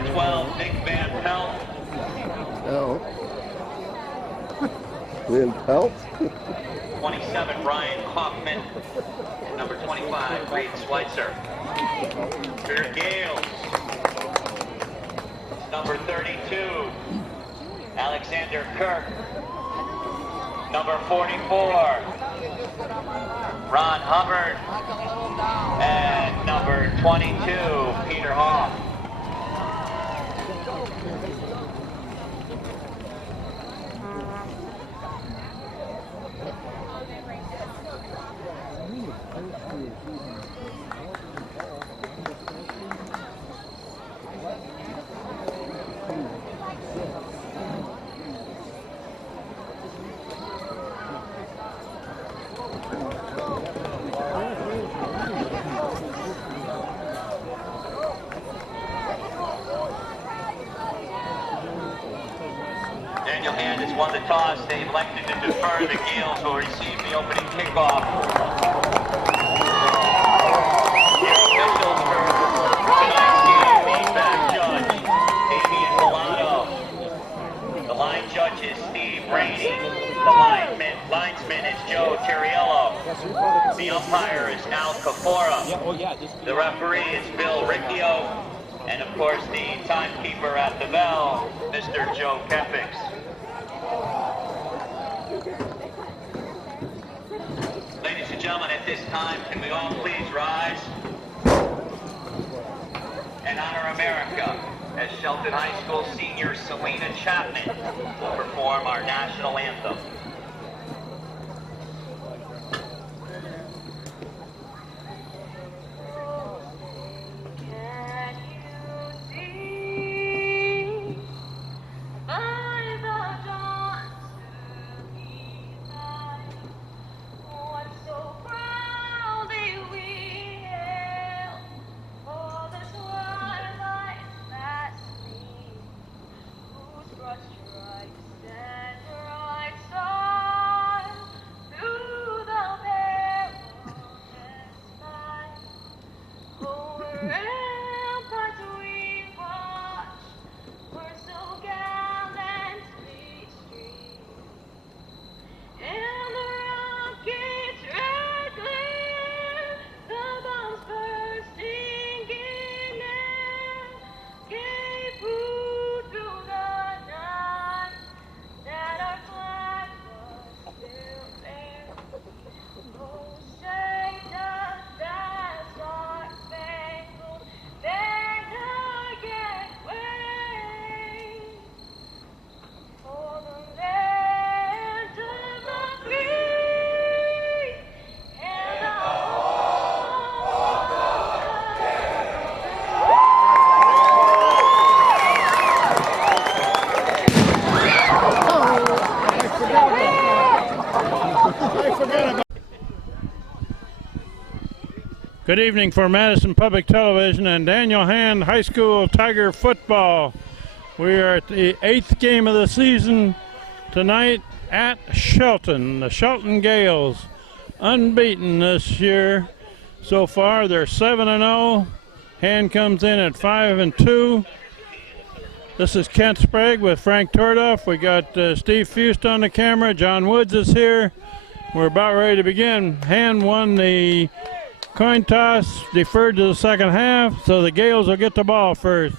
Number 12, Nick Van Pelt. Oh. Van Pelt? 27, Ryan Hoffman. And number 25, Reed Schweitzer. For your Gales. Number 32, Alexander Kirk. Number 44, Ron Hubbard. And number 22, Peter Hoff. Daniel Hand has won the toss. They've elected to defer. The Gales will receive the opening kickoff. Your officials for tonight's game, the back judge, Damian Milano. The line judge is Steve Rainey. The linesman is Joe Terriello. The umpire is Al Cafora. The referee is Bill Riccio. And of course, the timekeeper at the bell, Mr. Joe Kepix. Ladies and gentlemen, at this time, can we all please rise and honor America as Shelton High School senior Selena Chapman will perform our national anthem. Good evening for Madison Public Television and Daniel Hand High School Tiger Football. We are at the 8th game of the season tonight at Shelton. The Shelton Gales, unbeaten this year so far. They're 7-0. Hand comes in at 5-2. This is Kent Sprague with Frank Tordoff. We got Steve Fust on the camera. John Woods is here. We're about ready to begin. Hand won the coin toss, deferred to the second half, so the Gales will get the ball first.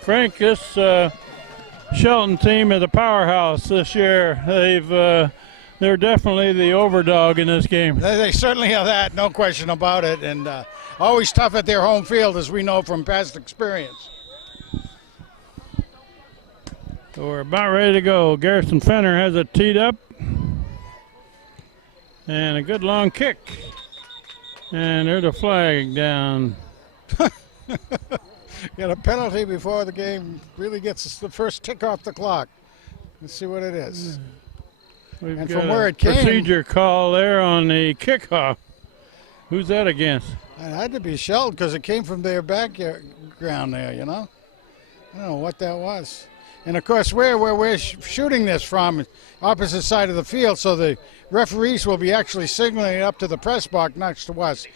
Frank, this Shelton team is a powerhouse this year. They're definitely the overdog in this game. They certainly are that, no question about it, and always tough at their home field, as we know from past experience. So we're about ready to go. Garrison Fenner has it teed up, and a good long kick. And there's a flag down. Got a penalty before the game really gets the first tick off the clock. Let's see what it is. We've and got from where a it came, procedure call there on the kickoff. Who's that against? It had to be Shelton because it came from their background there, you know. I don't know what that was. And, of course, where we're shooting this from, opposite side of the field, so the referees will be actually signaling up to the press box next to us.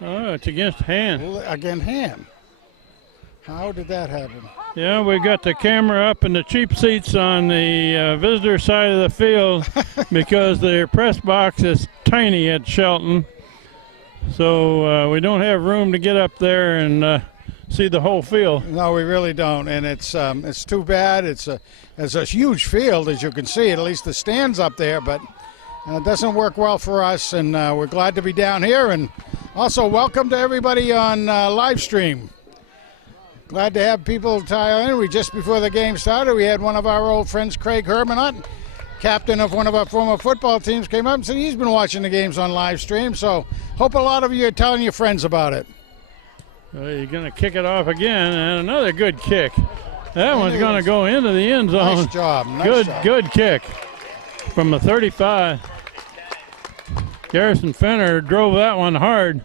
Oh, it's against Hand. Against Hand. How did that happen? Yeah, we got the camera up in the cheap seats on the visitor side of the field because their press box is tiny at Shelton. So we don't have room to get up there and see the whole field. No, we really don't, and it's too bad. It's a huge field, as you can see. At least the stands up there, but it doesn't work well for us, and we're glad to be down here. And also, welcome to everybody on live stream. Glad to have people tile in. Just before the game started, we had one of our old friends, Craig Hermanot, captain of one of our former football teams, came up and said he's been watching the games on live stream. So hope a lot of you are telling your friends about it. Well, you're going to kick it off again, and another good kick. That one's going to go into the end zone. Nice job. Nice job. Good kick from the 35. Garrison Fenner drove that one hard.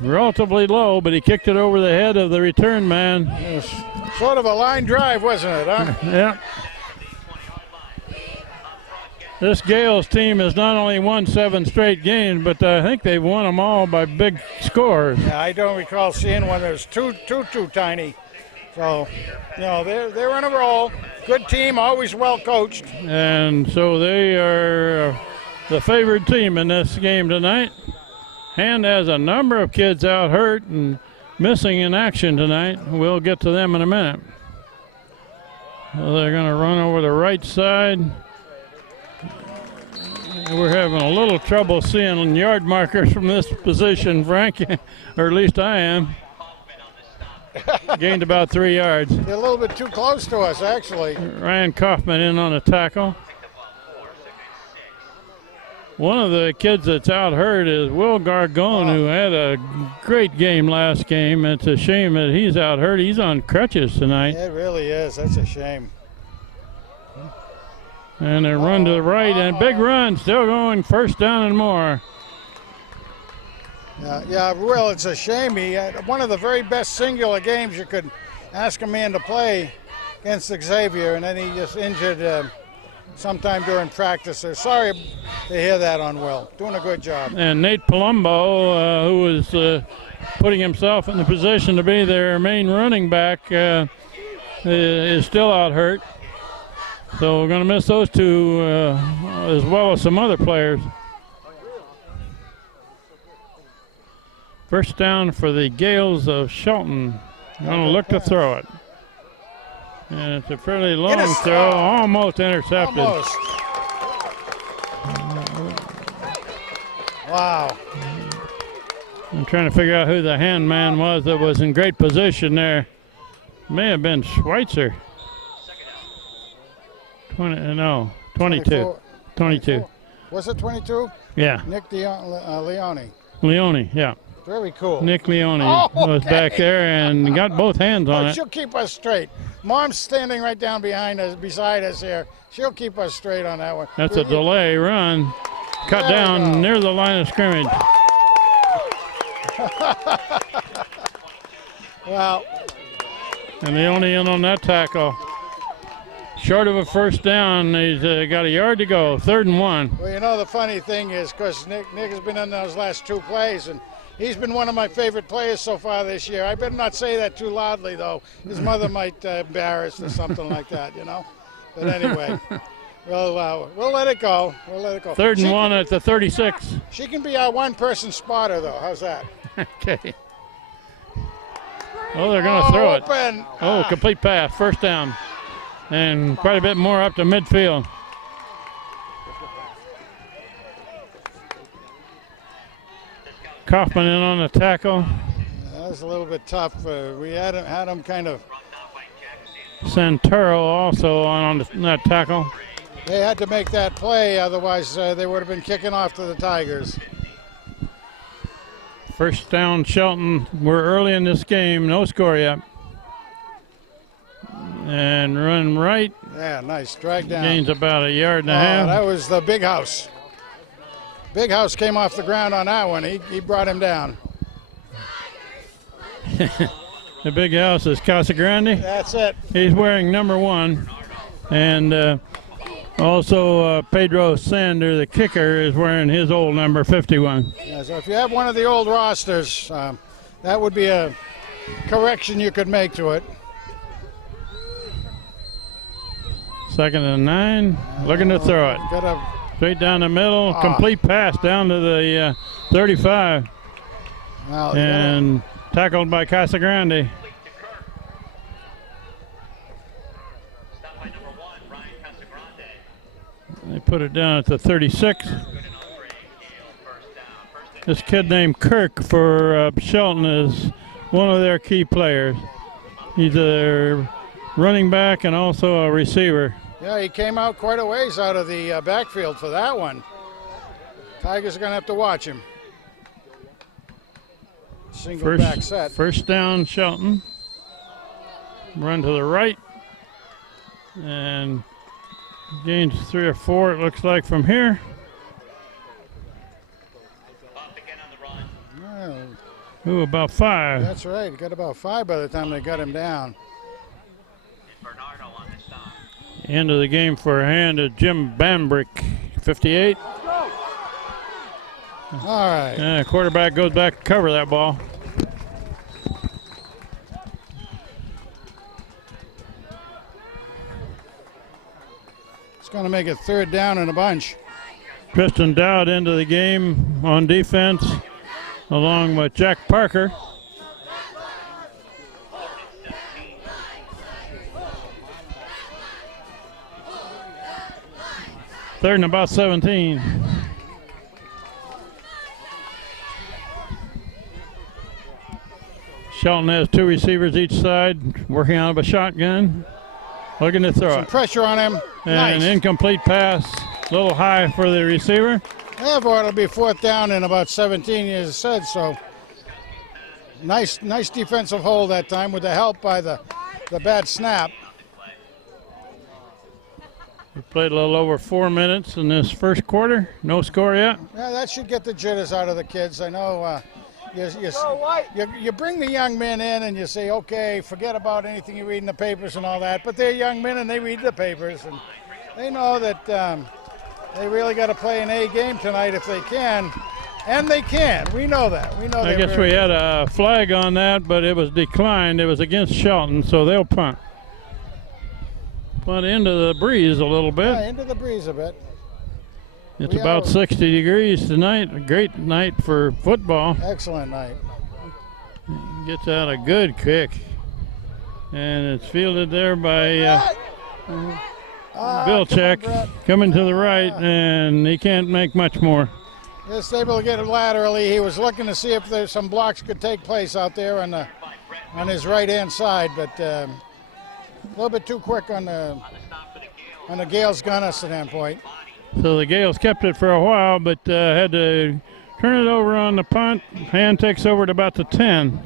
Relatively low, but he kicked it over the head of the return man. It was sort of a line drive, wasn't it, huh? Yeah. This Gales team has not only won 7 straight games, but I think they've won them all by big scores. Yeah, I don't recall seeing one that was too tiny. So, they're on a roll. Good team, always well coached. And so they are the favored team in this game tonight. Hand has a number of kids out hurt and missing in action tonight. We'll get to them in a minute. So they're going to run over the right side. We're having a little trouble seeing yard markers from this position, Frank, or at least I am. Gained about 3 yards. They're a little bit too close to us, actually. Ryan Kaufman in on a tackle. One of the kids that's out hurt is Will Gargone, who had a great game last game. It's a shame that he's out hurt. He's on crutches tonight. It really is. That's a shame. And they run to the right, and big run, still going, first down and more. Yeah, Will, it's a shame. He had one of the very best singular games you could ask a man to play against Xavier, and then he just injured sometime during practice. So sorry to hear that on Will. Doing a good job. And Nate Palumbo, who was putting himself in the position to be their main running back, is still out hurt. So we're going to miss those two as well as some other players. First down for the Gales of Shelton. Going to look to throw it. And it's a fairly long throw, almost intercepted. Almost. Wow. I'm trying to figure out who the hand man was that was in great position there. May have been Schweitzer. 22. 22. Was it 22? Yeah. Nick Leone. Leone, yeah. Very cool. Nick Leone was back there and got both hands on it. She'll keep us straight. Mom's standing right down beside us here. She'll keep us straight on that one. That's a delay run. Cut down near the line of scrimmage. Well. And Leone in on that tackle. Short of a first down, he's got a yard to go, 3rd and 1. Well, the funny thing is, because Nick has been in those last 2 plays, and he's been one of my favorite players so far this year. I better not say that too loudly, though. His mother might embarrass or something like that, But anyway, we'll let it go. We'll let it go. 3rd and 1 at the 36. She can be our one-person spotter, though. How's that? Okay. Oh, they're going to throw it. Open. Oh, complete pass, first down. And quite a bit more up to midfield. Kaufman in on the tackle. That was a little bit tough. We had him kind of. Santoro also on that tackle. They had to make that play, otherwise they would have been kicking off to the Tigers. First down, Shelton. We're early in this game, no score yet. And run right. Yeah, nice. Drag down. Gains about a yard and a half. That was the Big House. Big House came off the ground on that one. He brought him down. The Big House is Casagrande. That's it. He's wearing number 1. And also Pedro Sander, the kicker, is wearing his old number 51. Yeah, so if you have one of the old rosters, that would be a correction you could make to it. 2nd and 9. Looking to throw it. Got a Straight down the middle. Complete pass down to the 35. well, And tackled by Casagrande. Stop by number 1, Ryan Casagrande. They put it down at the 36. Good enough for a Gale first down. First and This kid named Kirk for Shelton is one of their key players. He's a running back and also a receiver. yeah, he came out quite a ways out of the backfield for that one. Tigers are going to have to watch him. Single back set. First down, Shelton. Run to the right. And gains 3 or 4, it looks like, from here. Buff again on the run. Well, Ooh, about 5. that's right. Got about 5 by the time they got him down. And Bernardo on the stop. End of the game for a hand to Jim Bambrick, 58. All right. Quarterback goes back to cover that ball. It's going to make it 3rd down in a bunch. Tristan Dowd into the game on defense, along with Jack Parker. Third and about 17. Shelton has 2 receivers each side, working out of a shotgun, looking to throw Some it. pressure on him. And Nice. an incomplete pass, a little high for the receiver. Therefore, it'll be 4th down in about 17, as I said. So nice defensive hold that time with the help by the bad snap. We played a little over 4 minutes in this first quarter. No score yet. Yeah, that should get the jitters out of the kids. I know you bring the young men in and you say, okay, forget about anything you read in the papers and all that. But they're young men and they read the papers. And they know that they really got to play an A game tonight if they can. And they can. We know that. We know I guess we had a flag on that, but it was declined. It was against Shelton, so they'll punt. Punt into the breeze a little bit. Yeah, into the breeze a bit. It's We about are- 60 degrees tonight. A great night for football. Excellent night. Gets out a good kick. And it's fielded there by Vilcek, Brett. coming to the right, and he can't make much more. Just able to get it laterally. He was looking to see if there's some blocks could take place out there on his right-hand side, but a little bit too quick on the Gales gunner standpoint. So the Gales kept it for a while, but had to turn it over on the punt. Hand takes over at about the 10.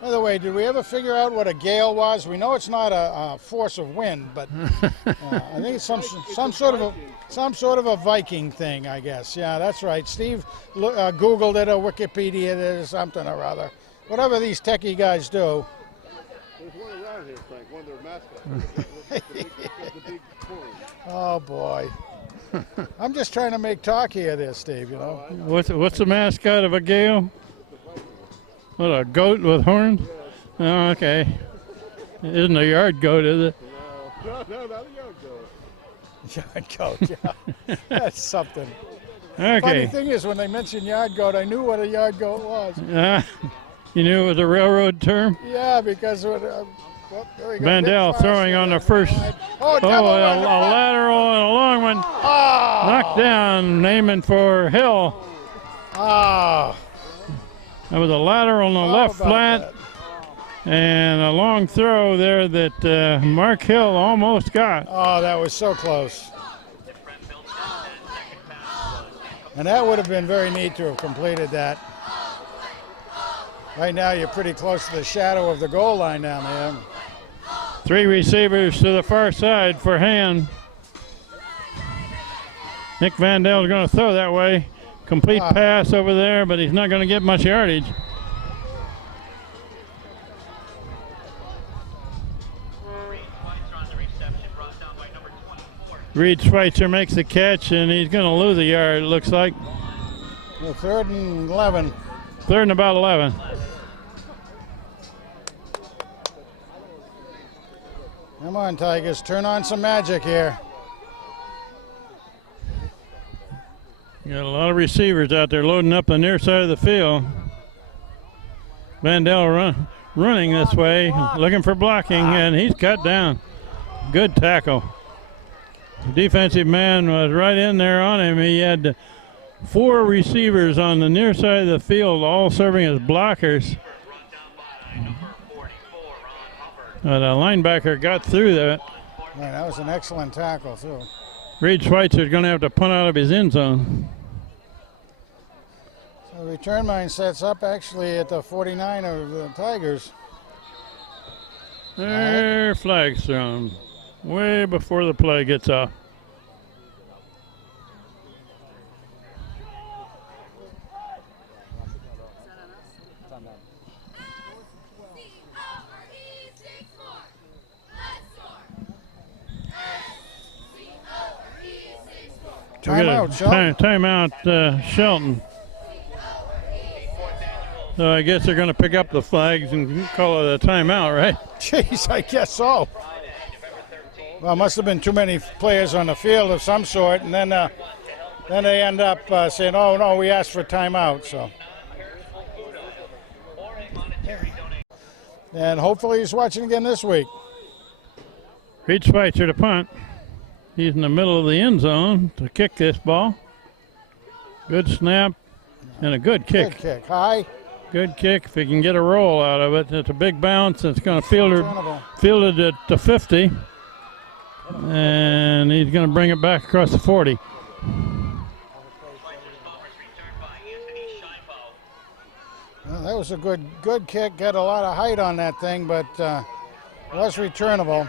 By the way, did we ever figure out what a gale was? We know it's not a force of wind, but I think it's some sort of a Viking thing, I guess. Yeah, that's right. Steve Googled it or Wikipedia it or something or other. Whatever these techie guys do. There's one around here, Frank, one of their mascots. The big horn. Oh, boy. I'm just trying to make talk here there, Steve, you know. What's the mascot of a Gale? What, a goat with horns? Oh, okay. It isn't a yard goat, is it? No, not a yard goat. Yard goat, yeah. That's something. Funny Okay. thing is, when they mentioned yard goat, I knew what a yard goat was. You knew it was a railroad term? Yeah, because there we go. Vandell Big throwing fast on the there. first. Oh, Oh, double a run. lateral and a long one. Oh. Knocked down, aiming for Hill. Oh. That was a lateral on the left How about flat. that? And a long throw there that Mark Hill almost got. Oh, that was so close. And that would have been very neat to have completed that. Right now, you're pretty close to the shadow of the goal line down there. 3 receivers to the far side for Hand. Nick Vandell's going to throw that way. Complete pass over there, but he's not going to get much yardage. Reed Schweitzer makes the catch, and he's going to lose a yard, it looks like. Well, 3rd and 11. 3rd and about 11. Come on, Tigers, turn on some magic here. You got a lot of receivers out there loading up the near side of the field. Vandell running this way, looking for blocking, and he's cut down. Good tackle. The defensive man was right in there on him. He had 4 receivers on the near side of the field, all serving as blockers. The linebacker got through that. Man, that was an excellent tackle, too. Reed Schweitzer's going to have to punt out of his end zone. So the return line sets up actually at the 49 of the Tigers. There, flag's thrown way before the play gets off. Timeout, Shelton. Timeout, Shelton. So I guess they're going to pick up the flags and call it a timeout, right? Jeez, I guess so. Well, must have been too many players on the field of some sort, and then they end up saying, "Oh no, we asked for timeout." So, and hopefully he's watching again this week. Reed Schweitzer to punt. He's in the middle of the end zone to kick this ball. Good snap and a good kick. Good kick, high. Good kick. If he can get a roll out of it, it's a big bounce. It's going to field it at the 50, and he's going to bring it back across the 40. Well, that was a good kick. Got a lot of height on that thing, but was returnable.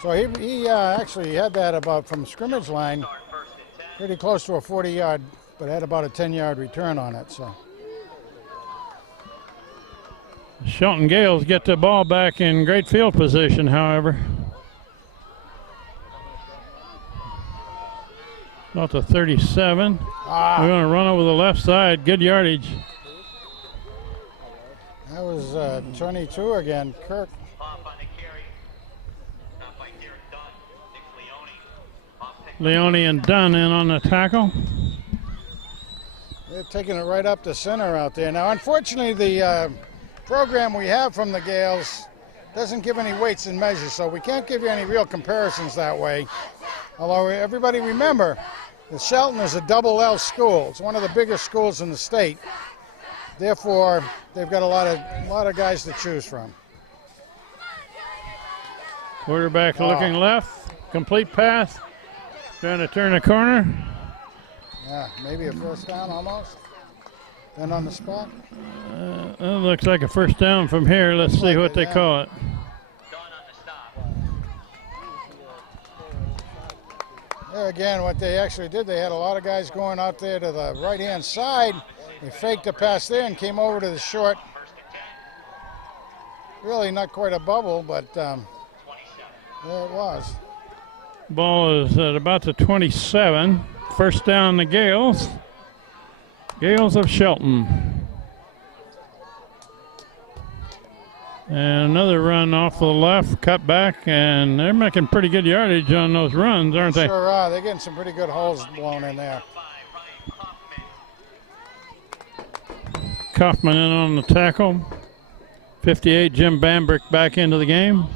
So he actually had that about from scrimmage line, pretty close to a 40-yard, but had about a 10-yard return on it. So Shelton Gales get the ball back in great field position, however. About the 37. We're going to run over the left side. Good yardage. That was 22 again, Kirk. Leone and Dunn in on the tackle. They're taking it right up the center out there. Now, unfortunately, the program we have from the Gales doesn't give any weights and measures, so we can't give you any real comparisons that way. Although everybody remember that Shelton is a double L school. It's one of the biggest schools in the state. Therefore, they've got a lot of guys to choose from. Quarterback looking left. Complete pass. Trying to turn a corner. Yeah, maybe a first down almost. Then on the spot. That looks like a first down from here. Let's see what they call it. There again, what they actually did, they had a lot of guys going out there to the right-hand side. They faked the pass there and came over to the short. Really not quite a bubble, but there it was. Ball is at about the 27. First down the Gales. Gales of Shelton. And another run off the left, cut back, and they're making pretty good yardage on those runs, aren't they? Sure are. They're getting some pretty good holes blown in there. Kaufman in on the tackle. 58, Jim Bambrick back into the game.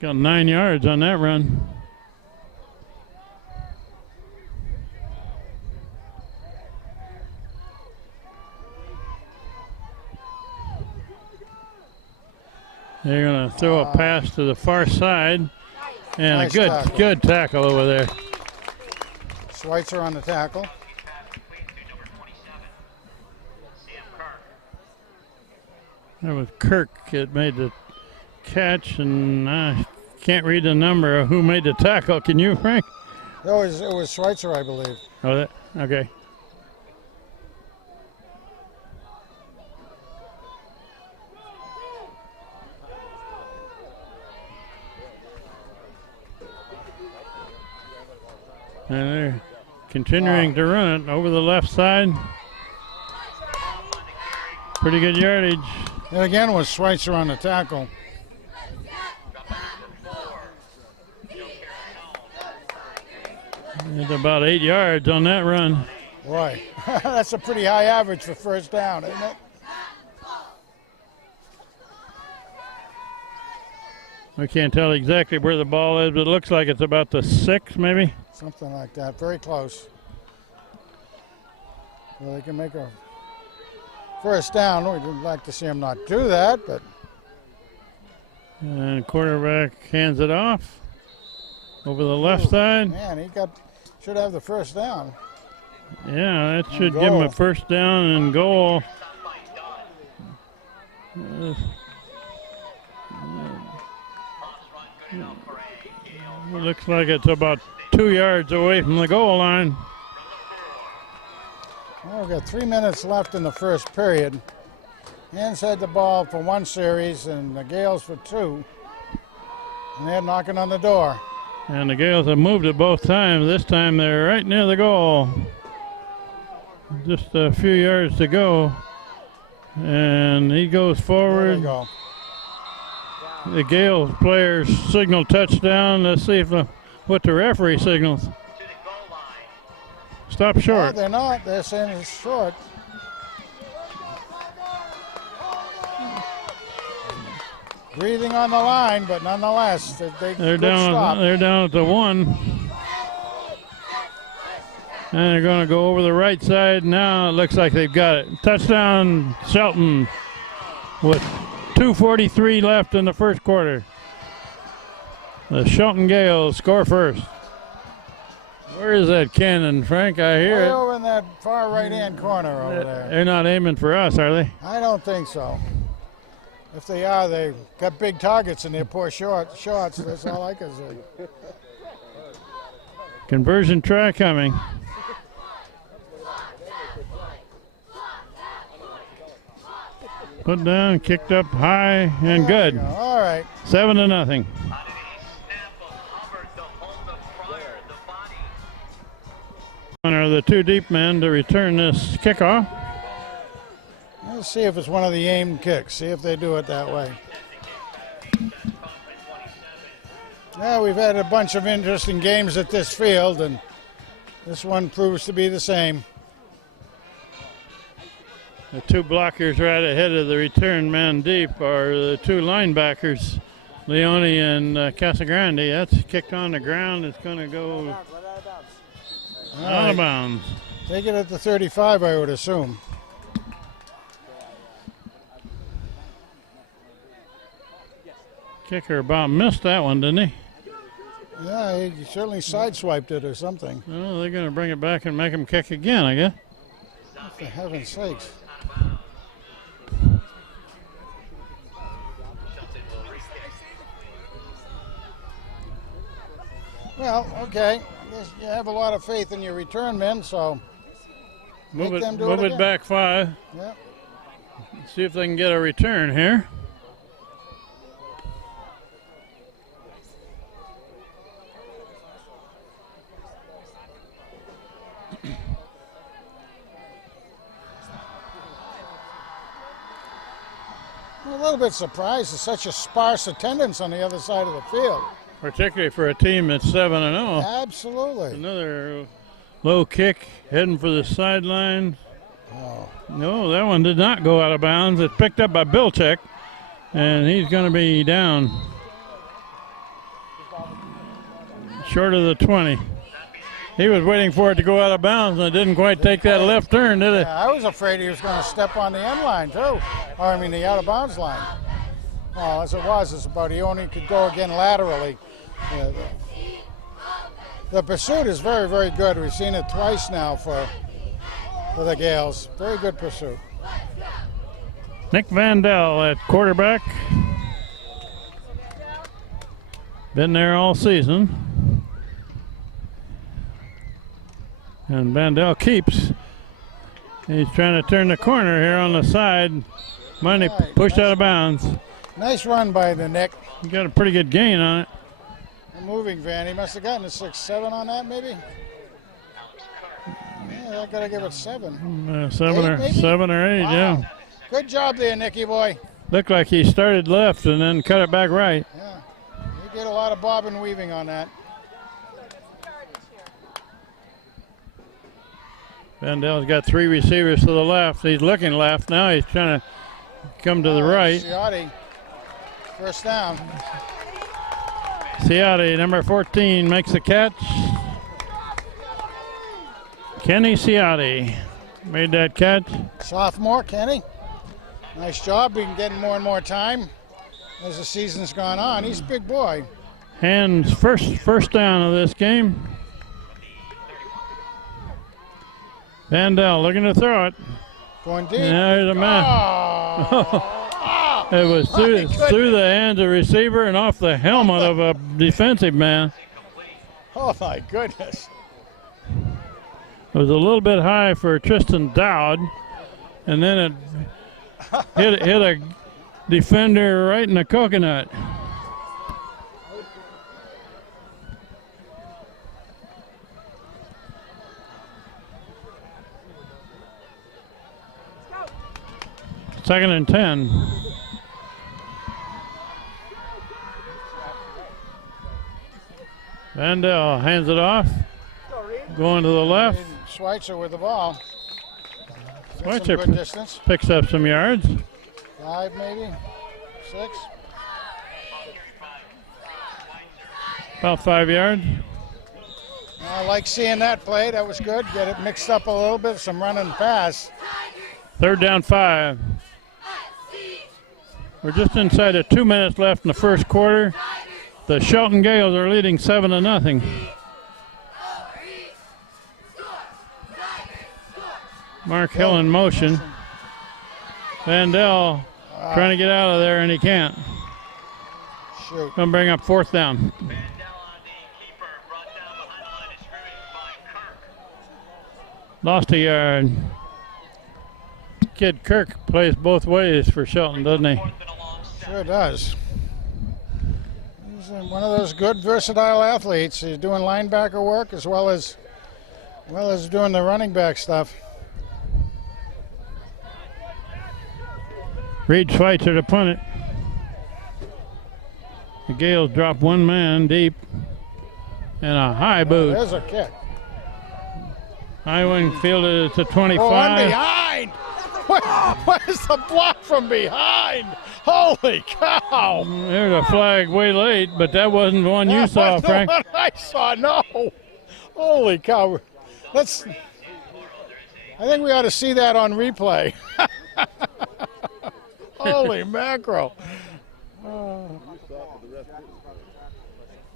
Got 9 yards on that run. They're going to throw a pass to the far side, and Nice a good tackle over there. Schweitzer on the tackle. That was Kirk that made the catch, and I can't read the number of who made the tackle. Can you, Frank? It was Schweitzer, I believe. Oh, okay. And they're continuing to run it over the left side. Pretty good yardage. And again was Schweitzer on the tackle. It's about 8 yards on that run. Boy, that's a pretty high average for first down, isn't it? I can't tell exactly where the ball is, but it looks like it's about the 6, maybe. Something like that. Very close. Well, they can make a first down. We'd like to see them not do that, but. And quarterback hands it off over the left side. Man, he should have the first down. Yeah, that should give him a first down and goal. Looks like it's about 2 yards away from the goal line. Well, we've got 3 minutes left in the first period. Hands had the ball for one series and the Gales for 2. And they're knocking on the door. And the Gales have moved it both times. This time they're right near the goal. Just a few yards to go. And he goes forward. There we go. The Gales players signal touchdown. Let's see what the referee signals. Stop short. No, they're not. They're saying it's short. Breathing on the line, but nonetheless, They're down. They're down at the 1. And they're going to go over the right side now. It looks like they've got it. Touchdown, Shelton, with 2:43 left in the first quarter. The Shelton Gales score first. Where is that cannon, Frank? I hear Way it. over in that far right-hand corner over there. They're not aiming for us, are they? I don't think so. If they are, they've got big targets in their poor shots. That's all I can say. Conversion try coming. Put down, kicked up high, and good. All right. 7-0. Are the 2 deep men to return this kickoff. Let's see if it's one of the aim kicks. See if they do it that way. Yeah, we've had a bunch of interesting games at this field, and this one proves to be the same. The 2 blockers right ahead of the return man deep are the 2 linebackers, Leone and Casagrande. That's kicked on the ground. It's going to go out of bounds. Take it at the 35, I would assume. Kicker about missed that one, didn't he? Yeah, he certainly sideswiped it or something. Well, they're going to bring it back and make him kick again, I guess. For heaven's sakes. Well, okay. You have a lot of faith in your return men, so Move them do it again. back 5. Yep. See if they can get a return here. I'm a little bit surprised. It's such a sparse attendance on the other side of the field. Particularly for a team that's 7-0. Absolutely. Another low kick heading for the sideline. Oh. No, that one did not go out of bounds. It's picked up by Bilchek, and he's going to be down short of the 20. He was waiting for it to go out of bounds, and it didn't quite take that left turn, did it? Yeah, I was afraid he was going to step on the end line, too. Or, I mean, the out-of-bounds line. Well, as it was, it's about he only could go again laterally. Yeah, the pursuit is very, very good. We've seen it twice now for the Gales. Very good pursuit. Nick Vandell at quarterback. Been there all season. And Vandell keeps. He's trying to turn the corner here on the side. Money pushed out of bounds. Nice run by the Nick. He got a pretty good gain on it. A moving van. He must have gotten a 6-7 on that, maybe. Yeah, I got to give it 7. 7 or 8, wow. yeah. Good job there, Nicky boy. Looked like he started left and then cut it back right. Yeah, he did a lot of bob and weaving on that. Vandel's got 3 receivers to the left. He's looking left. Now he's trying to come to the right. Ciotti, first down. Ciotti, number 14, makes the catch. Kenny Ciotti made that catch. Sophomore, Kenny. Nice job. Been getting more and more time as the season's gone on. He's a big boy. Hands first down of this game. Vandel looking to throw it. Going deep. There's a man. Oh. It was through the hands of the receiver and off the helmet of a defensive man. Oh my goodness. It was a little bit high for Tristan Dowd, and then it hit a defender right in the coconut. Second and 10. Vandel hands it off. Going to the left. Schweitzer with the ball. Schweitzer Good distance. picks up some yards. 5 maybe. 6. About 5 yards. I like seeing that play. That was good. Get it mixed up a little bit. Some run and pass. Third down 5. We're just inside of 2 minutes left in the first quarter. The Shelton Gales are leading 7-0. Mark Hill in motion. Vandel trying to get out of there, and he can't. Shoot. Gonna bring up 4th down. Vandel on the keeper, brought down behind the line of scrimmage by Kirk. Lost a yard. Kid Kirk plays both ways for Shelton, doesn't he? Sure does. He's one of those good, versatile athletes. He's doing linebacker work as well as doing the running back stuff. Reed Schweitzer to punt it. The Gales drop one man deep and a high boot. There's a kick. High wing fielded it to 25. Oh, I'm behind. Where's the block from behind? Holy cow. There's a flag way late, but that wasn't the one you saw, That's the Frank. one I saw, no. Holy cow. I think we ought to see that on replay. Holy mackerel.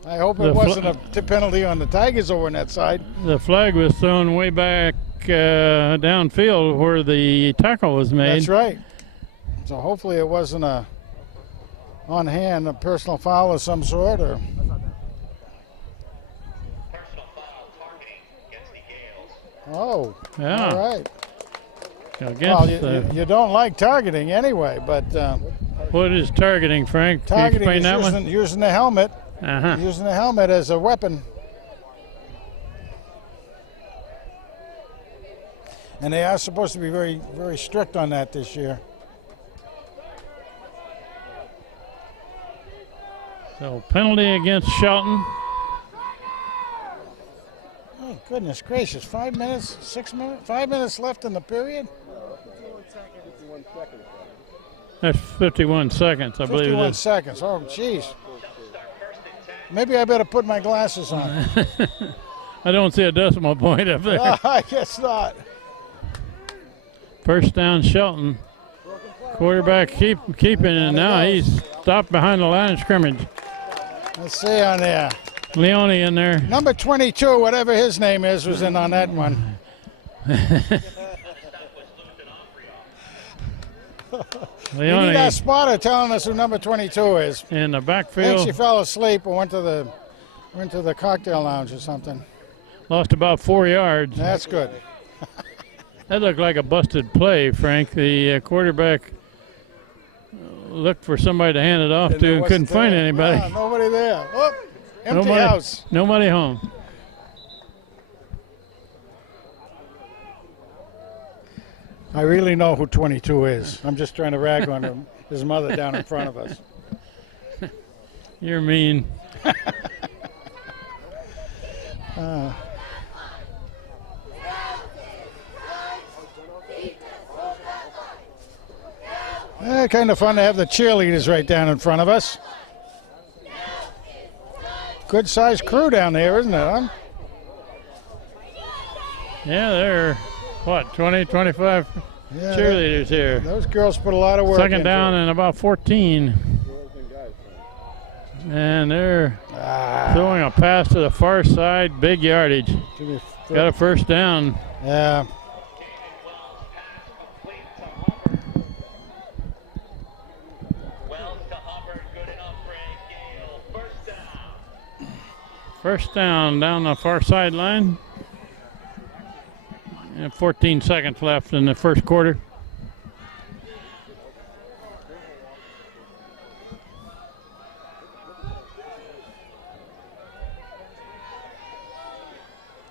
I hope it wasn't a penalty on the Tigers over on that side. The flag was thrown way back downfield where the tackle was made. That's right. So hopefully it wasn't a on hand, a personal foul of some sort, or Personal foul targeting against the Gales. oh, Yeah. all right. Against Well, you don't like targeting anyway, but what is targeting, Frank? Can you targeting explain that is one? using the helmet, Uh-huh. using the helmet as a weapon. And they are supposed to be very, very strict on that this year. So penalty against Shelton. Oh, goodness gracious. 5 minutes, 6 minutes, 5 minutes left in the period? 51 seconds. That's 51 seconds, I believe it 51 is. seconds. Oh, jeez. Maybe I better put my glasses on. I don't see a decimal point up there. I guess not. First down, Shelton. Quarterback keeping it now. He's stopped behind the line of scrimmage. Let's see on there. Leone in there. Number 22, whatever his name is, was in on that one. We need Leone that spotter telling us who number 22 is. in the I think she backfield. fell asleep or went to the cocktail lounge or something. Lost about 4 yards. That's good. That looked like a busted play, Frank. The quarterback looked for somebody to hand it off And to there and couldn't wasn't find there. anybody. Yeah, nobody there. Oh, empty house. Nobody home. I really know who 22 is. I'm just trying to rag on his mother down in front of us. You're mean. Kind of fun to have the cheerleaders right down in front of us. Good sized crew down there, isn't it, huh? Yeah, there are, what, 20, 25 Yeah, cheerleaders here. those girls put a lot of work Second into down it. and about 14. And they're throwing a pass to the far side, big yardage. Got a first down. Yeah. First down the far sideline. And 14 seconds left in the first quarter.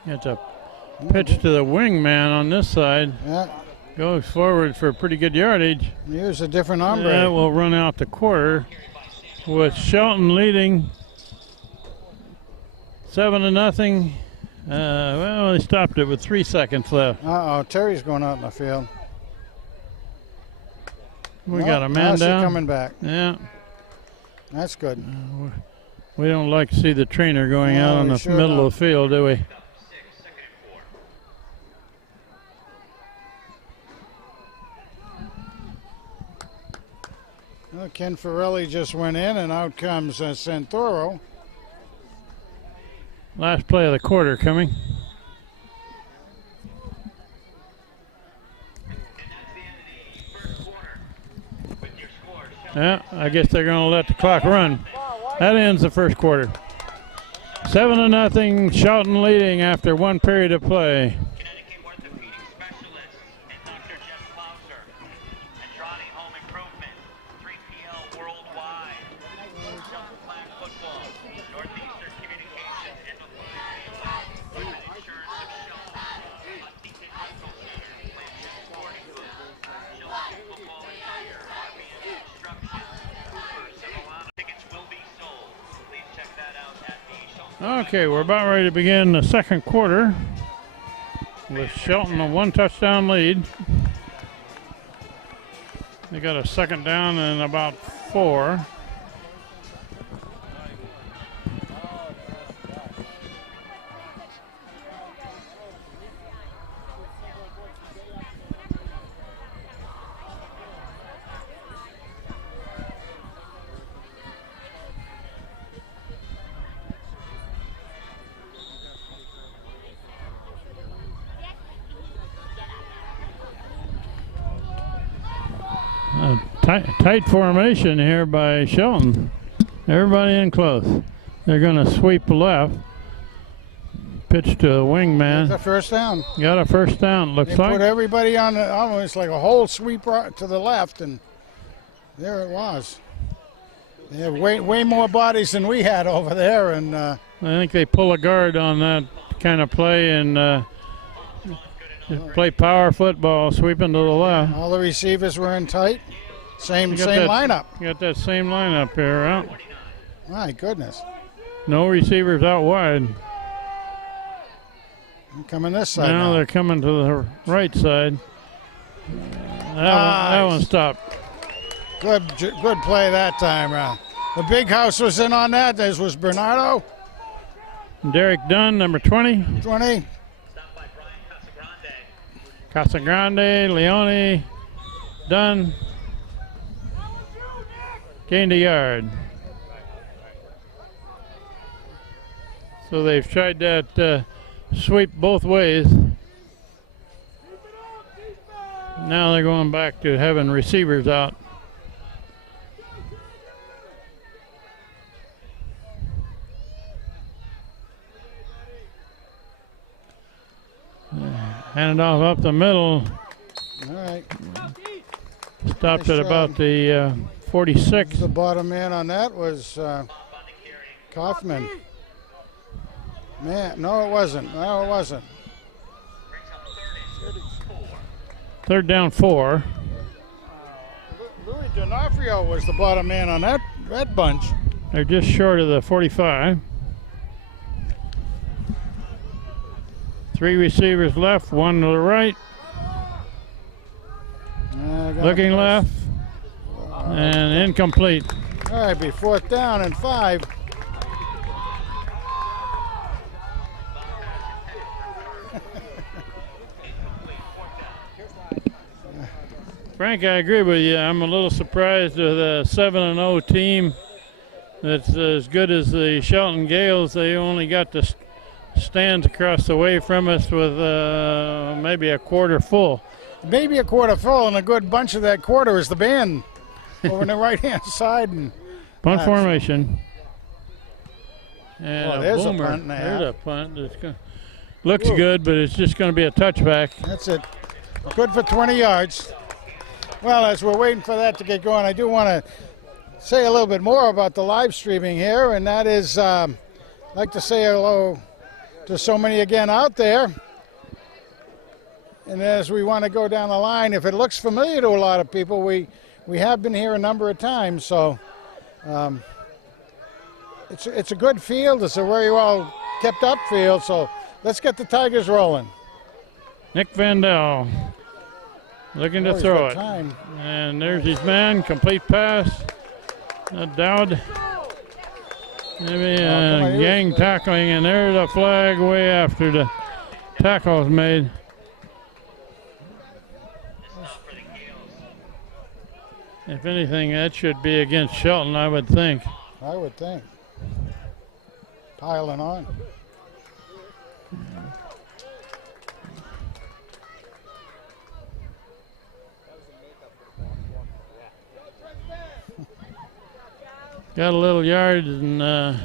It's a pitch to the wingman on this side. Yeah. Goes forward for pretty good yardage. Here's a different hombre. That will run out the quarter with Shelton leading 7-0. Well, they stopped it with 3 seconds left. Uh-oh, Terry's going out in the field. We got a man down. Coming back. Yeah. That's good. We don't like to see the trainer going out in the middle of the field, do we? Well, Ken Farrelly just went in, and out comes Santoro. Last play of the quarter coming. Yeah, I guess they're going to let the clock run. That ends the first quarter. 7-0, Shelton leading after one period of play. Okay, we're about ready to begin the second quarter with Shelton a 1-touchdown lead. They got a second down and about 4. Tight formation here by Shelton. Everybody in close. They're going to sweep left. Pitch to a wingman. That's a first down. Got a first down, looks they like. Put everybody on almost like a whole sweep right to the left, and there it was. They have way more bodies than we had over there, and I think they pull a guard on that kind of play and play power football, sweeping to the left. All the receivers were in tight. Same lineup. You got that same lineup here, huh? My goodness. No receivers out wide. They're coming this side now. They're coming to the right side. That one stopped. Good play that time. The big house was in on that. This was Bernardo. Derek Dunn, number 20. 20. Casagrande, Leone, Dunn. Gained a yard. So they've tried that sweep both ways. Now they're going back to having receivers out. Hand it off up the middle. All right. Stopped at about the 46. The bottom man on that was Kaufman. Man, no, it wasn't. No, it wasn't. Third down 4. Louis D'Onofrio was the bottom man on that bunch. They're just short of the 45. 3 receivers left, 1 to the right. Looking left. And incomplete. All right, be 4th down and 5. Frank, I agree with you. I'm a little surprised with a 7-0 team that's as good as the Shelton Gales. They only got the stands across the way from us with maybe a quarter full. Maybe a quarter full, and a good bunch of that quarter is the band over on the right-hand side. And punt formation. And there's a boomer. punt and a half. There's a punt. Looks good, but it's just going to be a touchback. That's it. Good for 20 yards. Well, as we're waiting for that to get going, I do want to say a little bit more about the live streaming here, and that is I'd like to say hello to so many again out there. And as we want to go down the line, if it looks familiar to a lot of people, we have been here a number of times. So it's a good field. It's a very well kept up field. So let's get the Tigers rolling. Nick Vandell looking to throw it. Time. And there's his man, complete pass. Dowd. Maybe gang tackling, and there's a flag way after the tackle is made. If anything, that should be against Shelton, I would think. I would think. Piling on. Got a little yard, and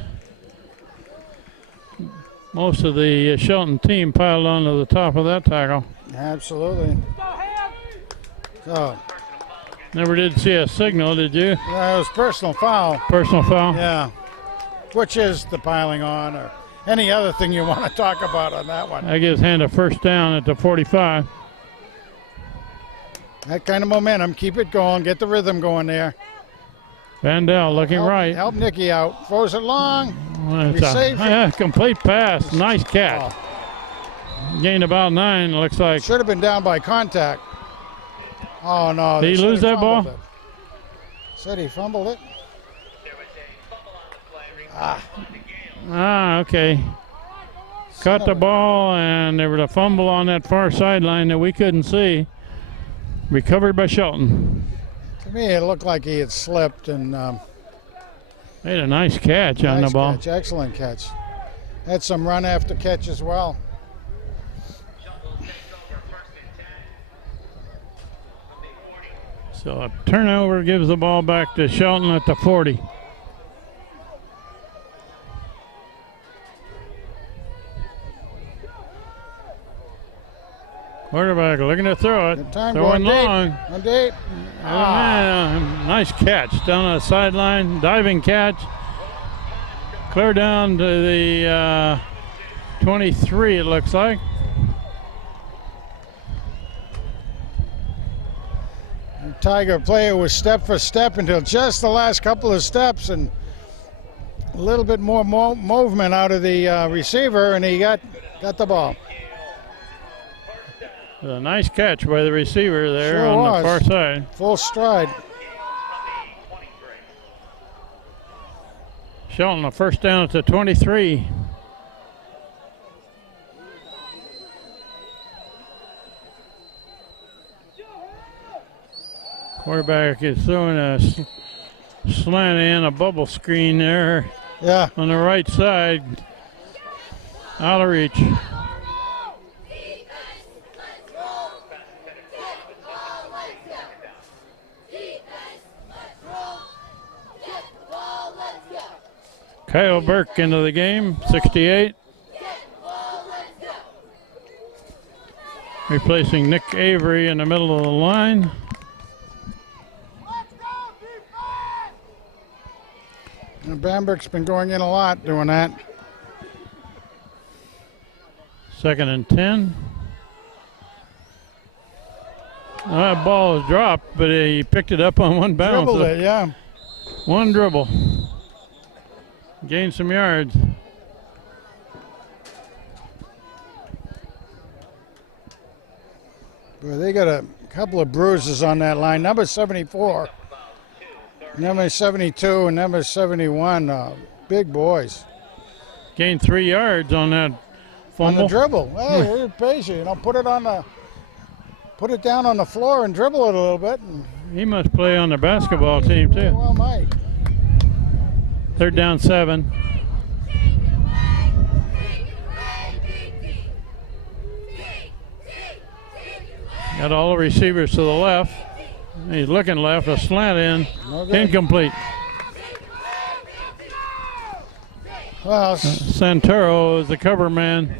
most of the Shelton team piled onto the top of that tackle. Absolutely. So. Never did see a signal, did you? Yeah, it was personal foul. Personal foul? Yeah. Which is the piling on or any other thing you want to talk about on that one. That gives Hand a first down at the 45. That kind of momentum. Keep it going. Get the rhythm going there. Vandell looking right. Help Nicky out. Throws it long. It's complete pass. Nice catch. Gained about 9, looks like. Should have been down by contact. Oh, no. Did he lose that ball? Said he fumbled it. Okay. Caught the ball, and there was a fumble on that far sideline that we couldn't see. Recovered by Shelton. To me, it looked like he had slipped and made a nice catch on the ball. Catch, excellent catch. Had some run after catch as well. So a turnover gives the ball back to Shelton at the 40. Quarterback looking to throw it. Throwing long. Deep. Nice catch down on the sideline. Diving catch. Clear down to the 23, it looks like. Tiger player was step for step until just the last couple of steps, and a little bit more movement out of the receiver, and he got the ball. A nice catch by the receiver there Sure on was. the far side. Full stride. Shelton a first down at the 23. Quarterback is throwing a slant in, a bubble screen there. Yeah. On the right side. Out of reach. Kyle Burke into the game, 68. Replacing Nick Avery in the middle of the line. And Bamberg's been going in a lot doing that. 2nd and 10. That ball was dropped, but he picked it up on one bounce. Dribbled it, yeah. One dribble. Gained some yards. Boy, they got a couple of bruises on that line. Number 74, number 72, and number 71. Big boys. Gained 3 yards on that fumble. On the dribble. Hey, we're patient. You know, put it down on the floor and dribble it a little bit. And He must play on the basketball team too. well, might. 3rd down 7. Got all the receivers to the left. He's looking left, a slant in, Okay. incomplete. Well, Santoro is the cover man.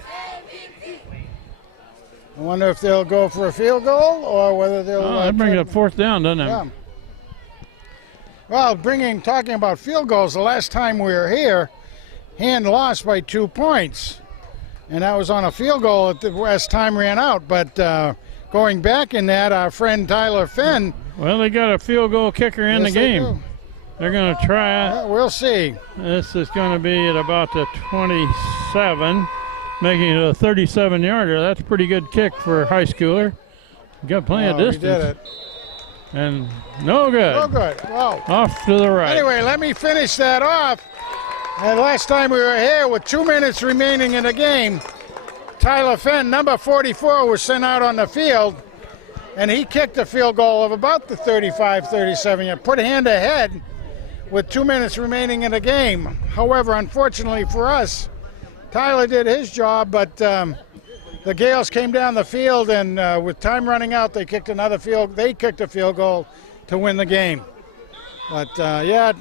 I wonder if they'll go for a field goal or whether they'll. Oh, that brings try up 4th down, doesn't it? Yeah. Well, talking about field goals, the last time we were here, Hand lost by 2 points, and that was on a field goal as time ran out. But going back in that, our friend Tyler Finn. Well, they got a field goal kicker in Yes, the they game. do. They're going to try it. Yeah, we'll see. This is going to be at about the 27, making it a 37-yarder. That's a pretty good kick for a high schooler. Got plenty of He distance. did it. And no good. Oh, good. Wow. Off to the right. Anyway, let me finish that off. And last time we were here with 2 minutes remaining in the game, Tyler Finn, number 44, was sent out on the field, and he kicked a field goal of about the 35-37 yard, put Hand ahead with 2 minutes remaining in the game. However, unfortunately for us, Tyler did his job, but the Gales came down the field, and with time running out, they kicked a field goal to win the game. But yeah.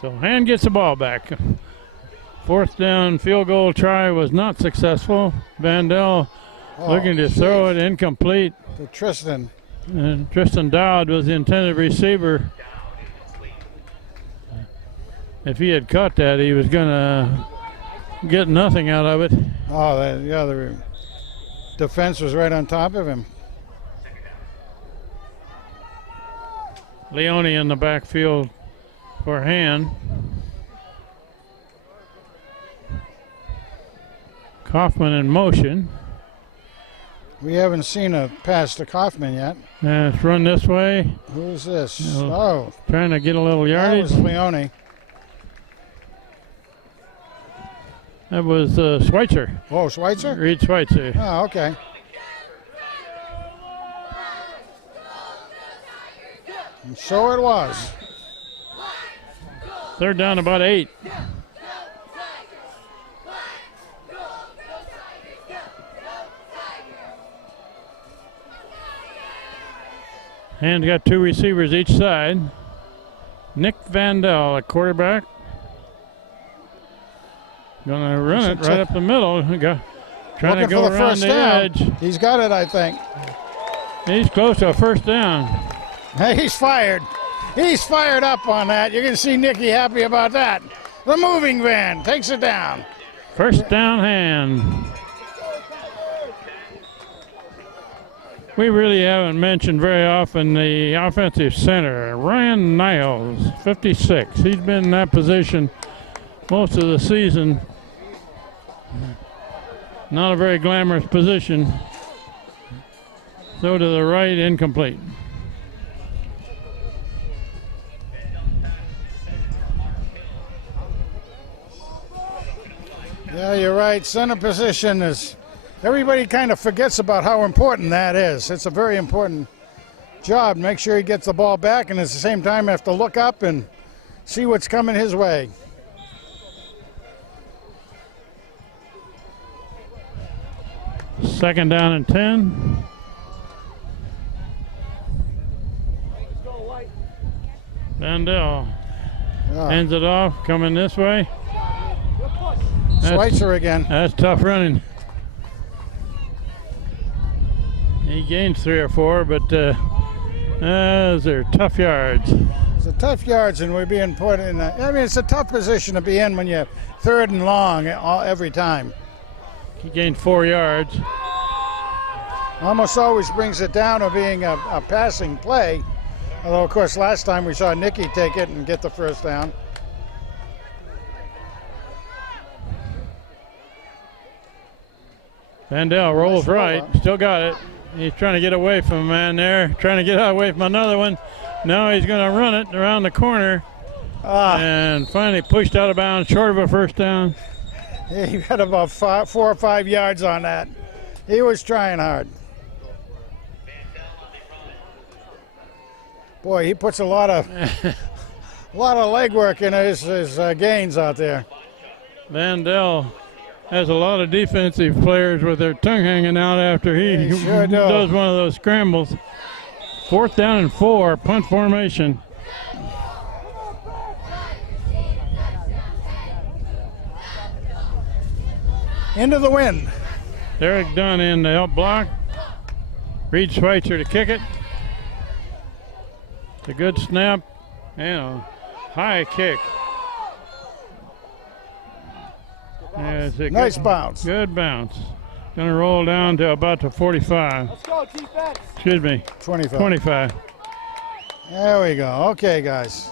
So Hand gets the ball back. 4th down field goal try was not successful. Vandell looking to throw it incomplete. To Tristan. And Tristan Dowd was the intended receiver. If he had caught that, he was going to get nothing out of it. Oh, the defense was right on top of him. Leone in the backfield for Hand. Kaufman in motion. We haven't seen a pass to Kaufman yet. And it's run this way. Who's this? No. Oh, Trying to get a little that yardage. was Leone. That was Schweitzer. Oh, Schweitzer? Reed Schweitzer. Oh, okay. And so it was. 3rd down, about 8. Hand got 2 receivers each side. Nick Vandell, a quarterback. Gonna run it right up the middle. Trying Looking to go for the around first the down. edge. He's got it, I think. He's close to a 1st down. Hey, he's fired. He's fired up on that. You can see Nicky happy about that. The moving van takes it down. 1st down, Hand. We really haven't mentioned very often the offensive center, Ryan Niles, 56. He's been in that position most of the season. Not a very glamorous position. So to the right, incomplete. Yeah, you're right. Center position is, everybody kind of forgets about how important that is. It's a very important job. Make sure he gets the ball back, and at the same time have to look up and see what's coming his way. Second down and 10. Vandell hands it off, coming this way. Schweitzer again. That's tough running. He gains 3 or 4, but those are tough yards. It's a tough yards, and we're being put in it's a tough position to be in when you're 3rd and long every time. He gained 4 yards. Almost always brings it down to being a passing play. Although, of course, last time we saw Nicky take it and get the first down. Vandell rolls Nice roll right, up. still got it. He's trying to get away from a man there, trying to get away from another one. Now he's going to run it around the corner and finally pushed out of bounds, short of a first down. He got about 4 or 5 yards on that. He was trying hard. Boy, he puts a lot of legwork in his gains out there. Vandell has a lot of defensive players with their tongue hanging out after he sure does one of those scrambles. 4th down and 4, punt formation. Into the wind. Derek Dunn in to help block. Reed Schweitzer to kick it. It's a good snap and a high kick. Yeah, it's a Nice good, bounce. Good bounce. Going to roll down to about the 45. Let's go, defense. Excuse me, 25. 25. There we go. Okay, guys.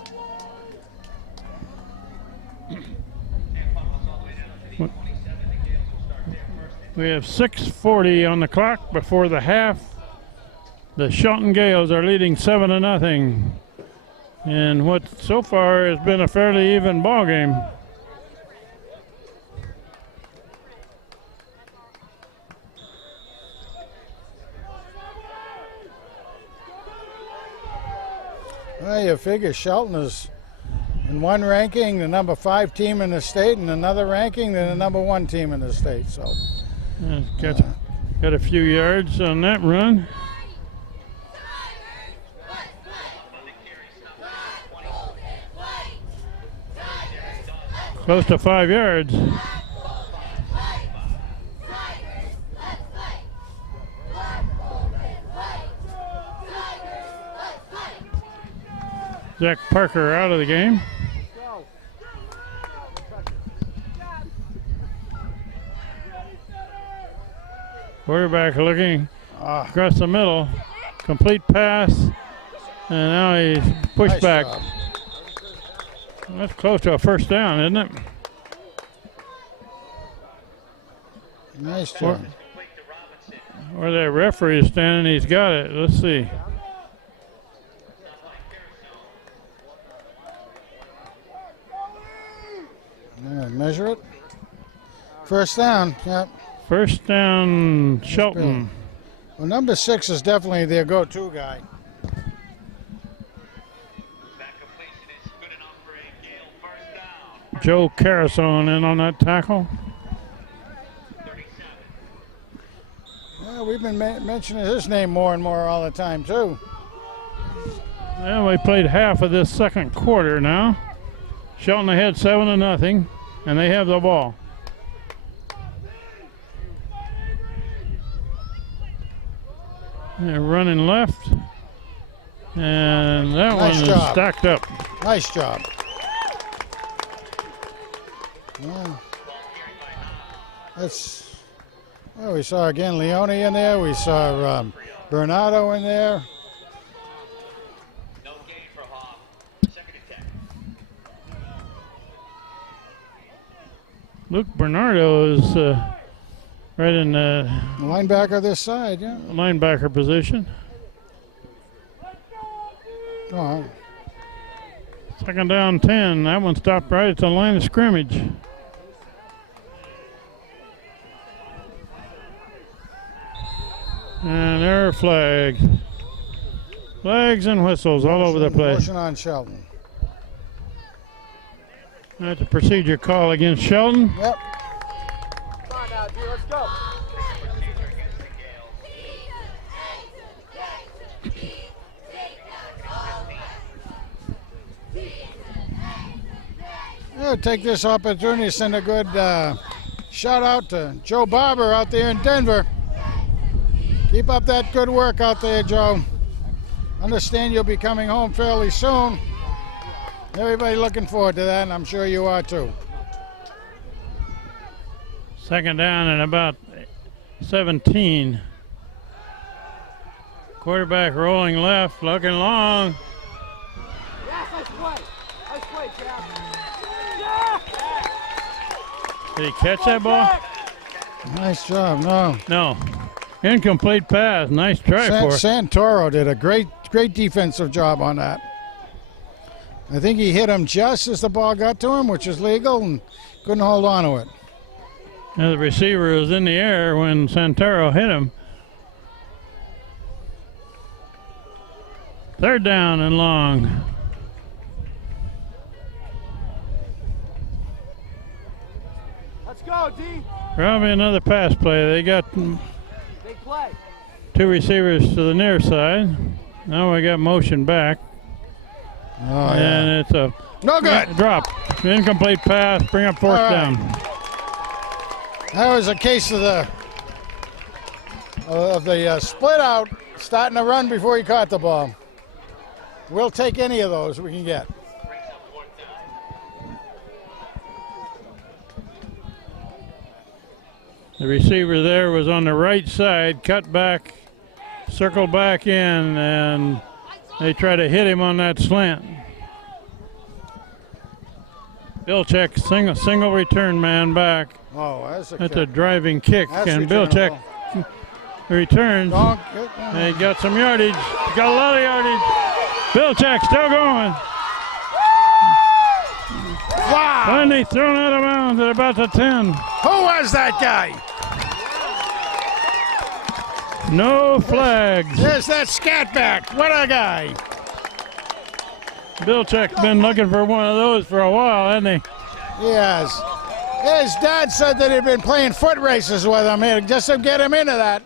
We have 6:40 on the clock before the half. The Shelton Gales are leading 7-0 in what so far has been a fairly even ball game. Well, you figure Shelton is in one ranking the number 5 team in the state, and another ranking the number 1 team in the state. So Got a few yards on that run. Close to 5 yards. Zach Parker out of the game. Quarterback looking across the middle. Complete pass. And now he's pushed Nice back. job. That's close to a first down, isn't it? Nice job. Where that referee is standing, he's got it. Let's see. Yeah, measure it. First down. Yep. First down, Shelton. Well, number 6 is definitely their go-to guy. That completion is good enough for a Gale first down. Joe Carasone in on that tackle. 37. Well, we've been mentioning his name more and more all the time, too. Well, we played half of this second quarter now. Shelton ahead 7-0, and they have the ball. They're running left, and that Nice one is job. stacked up. Nice job. Yeah. Well, we saw again Leone in there. We saw Bernardo in there. No gain for Hoff. Second and 10. Luke Bernardo is right in the Linebacker this side, yeah. linebacker position. Oh, Second down 10. That one stopped right at the line of scrimmage. And there are flags. Flags and whistles all over the place. motion on Shelton. That's a procedure call against Shelton. Yep. Come on now, dude, let's go. I'll take this opportunity to send a good shout out to Joe Barber out there in Denver. Keep up that good work out there, Joe. Understand you'll be coming home fairly soon. Everybody looking forward to that, and I'm sure you are too. Second down and about 17. Quarterback rolling left, looking long. Did he catch that ball? Nice job. No. No. Incomplete pass. Nice try for it. Santoro did a great defensive job on that. I think he hit him just as the ball got to him, which is legal, and couldn't hold on to it. And the receiver was in the air when Santoro hit him. Third down and long. Let's go, D. Probably another pass play. They got Big play. two receivers to the near side. Now we got motion back. Oh, And it's a no good. drop. Incomplete pass. Bring up fourth All right. down. That was a case of the split out, starting to run before he caught the ball. We'll take any of those we can get. The receiver there was on the right side, cut back, circled back in, and they try to hit him on that slant. Billcheck, single return man back. Oh, that's That's a driving kick, That's and returnable. Billcheck returns. Donk. And he got some yardage. Got a lot of yardage. Billcheck still going. Wow! Finally thrown out of bounds at about the 10. Who was that guy? No flags. There's that scat back. What a guy. Billcheck's been looking for one of those for a while, hasn't he? Yes. His dad said that he'd been playing foot races with him here just to get him into that.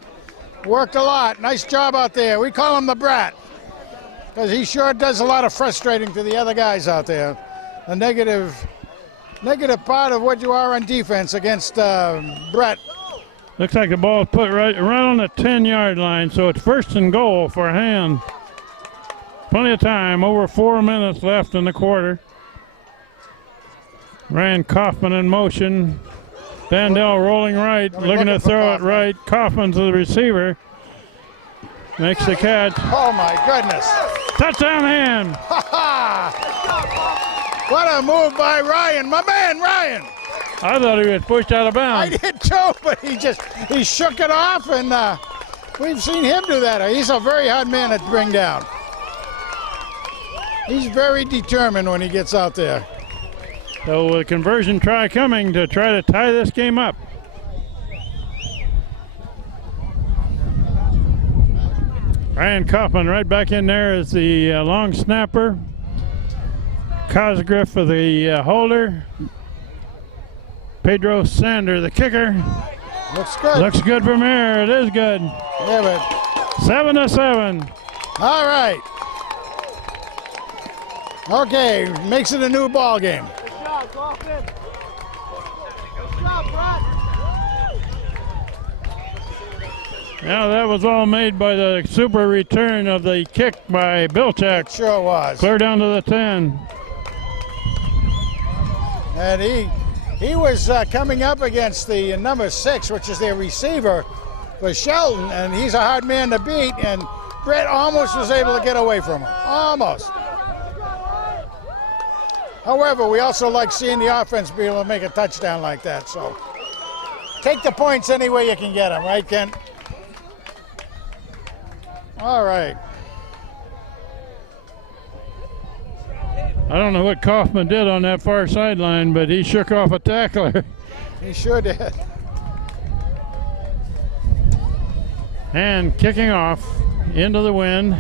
Worked a lot. Nice job out there. We call him the Brat because he sure does a lot of frustrating to the other guys out there. The negative part of what you are on defense against Brett. Looks like the ball put right on the 10-yard line, so it's first and goal for Hand. Plenty of time, over 4 minutes left in the quarter. Ryan Kaufman in motion. Vandell rolling right, looking to throw it right. Kaufman to the receiver. Makes the catch. Oh my goodness. Touchdown Hand. What a move by Ryan. My man, Ryan. I thought he was pushed out of I bounds. did too, but he shook it off, and we've seen him do that. He's a very hard man to bring down. He's very determined when he gets out there. So a conversion try coming to try to tie this game up. Ryan Kaufman right back in there as the long snapper. Cosgriff for the holder. Pedro Sander, the kicker. Looks good. Looks good from here. It is good. Yeah, but 7-7. all right. Okay, makes it a new ball game. Good job, Kaufman. Good job, Brett. Now that was all made by the super return of the kick by Billcheck. Sure was. Clear down to the 10. And he was coming up against the number 6, which is their receiver for Shelton, and he's a hard man to beat, and Brett almost was able to get away from him. Almost. However, we also like seeing the offense be able to make a touchdown like that, so take the points any way you can get them, right, Kent? All right. I don't know what Kaufman did on that far sideline, but he shook off a tackler. He sure did. And kicking off into the wind.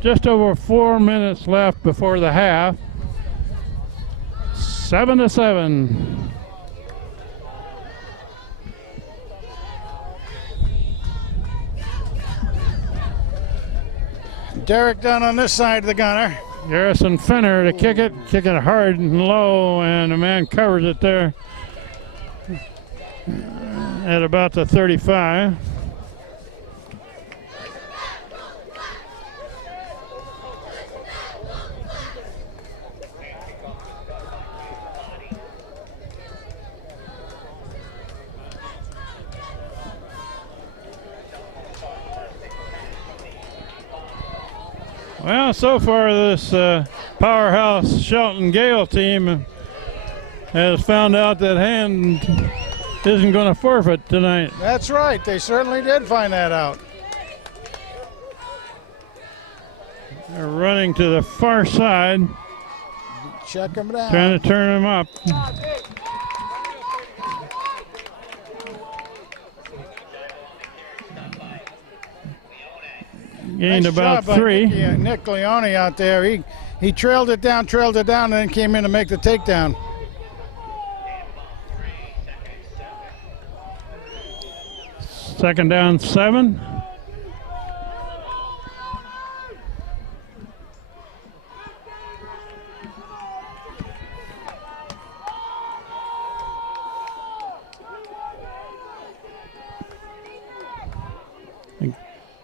Just over 4 minutes left before the half. 7-7. Derek down on this side of the gunner. Garrison Fenner to kick it hard and low, and the man covers it there at about the 35. Well, so far this powerhouse Shelton Gale team has found out that Hand isn't going to forfeit tonight. That's right. They certainly did find that out. They're running to the far side, Check them down. trying to turn them up. Gained Nice about job by 3. Nick Leone out there. He trailed it down, and then came in to make the takedown. Second down 7.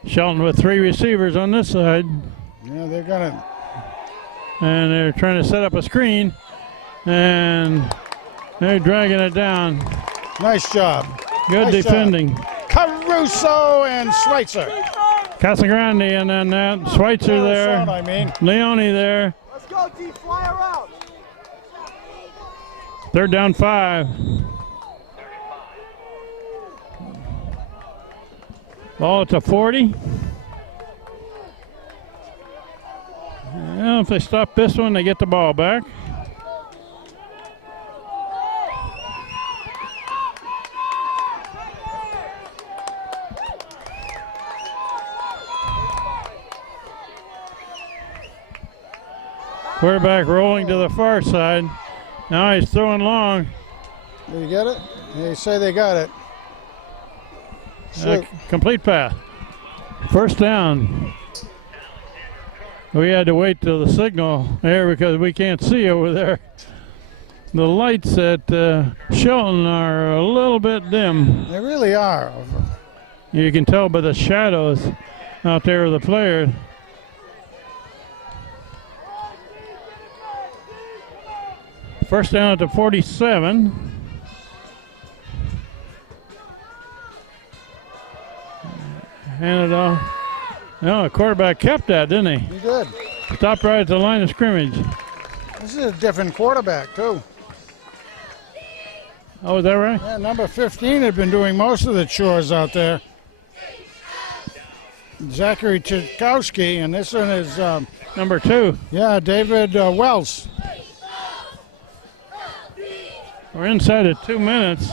Shelton with 3 receivers on this side, Yeah, they're gonna. and they're trying to set up a screen, and they're dragging it down. Nice job. Good Nice defending. Caruso and Schweitzer. Casagrande, and then that Schweitzer there. I mean. Leone there. Let's go, D. Fly her out. Third down 5. Ball at the 40. Well, if they stop this one, they get the ball back. Quarterback rolling to the far side. Now he's throwing long. Did you get it? They say they got it. Complete pass. First down. We had to wait till the signal there because we can't see over there. The lights at Shelton are a little bit dim. They really are. You can tell by the shadows out there of the players. First down at the 47. Hand it off. No, the quarterback kept that, didn't he? He did. Stopped right at the line of scrimmage. This is a different quarterback, too. Oh, is that right? Yeah, number 15 had been doing most of the chores out there. Zachary Tchaikovsky, and this one is, Number 2. David Wells. We're inside of 2 minutes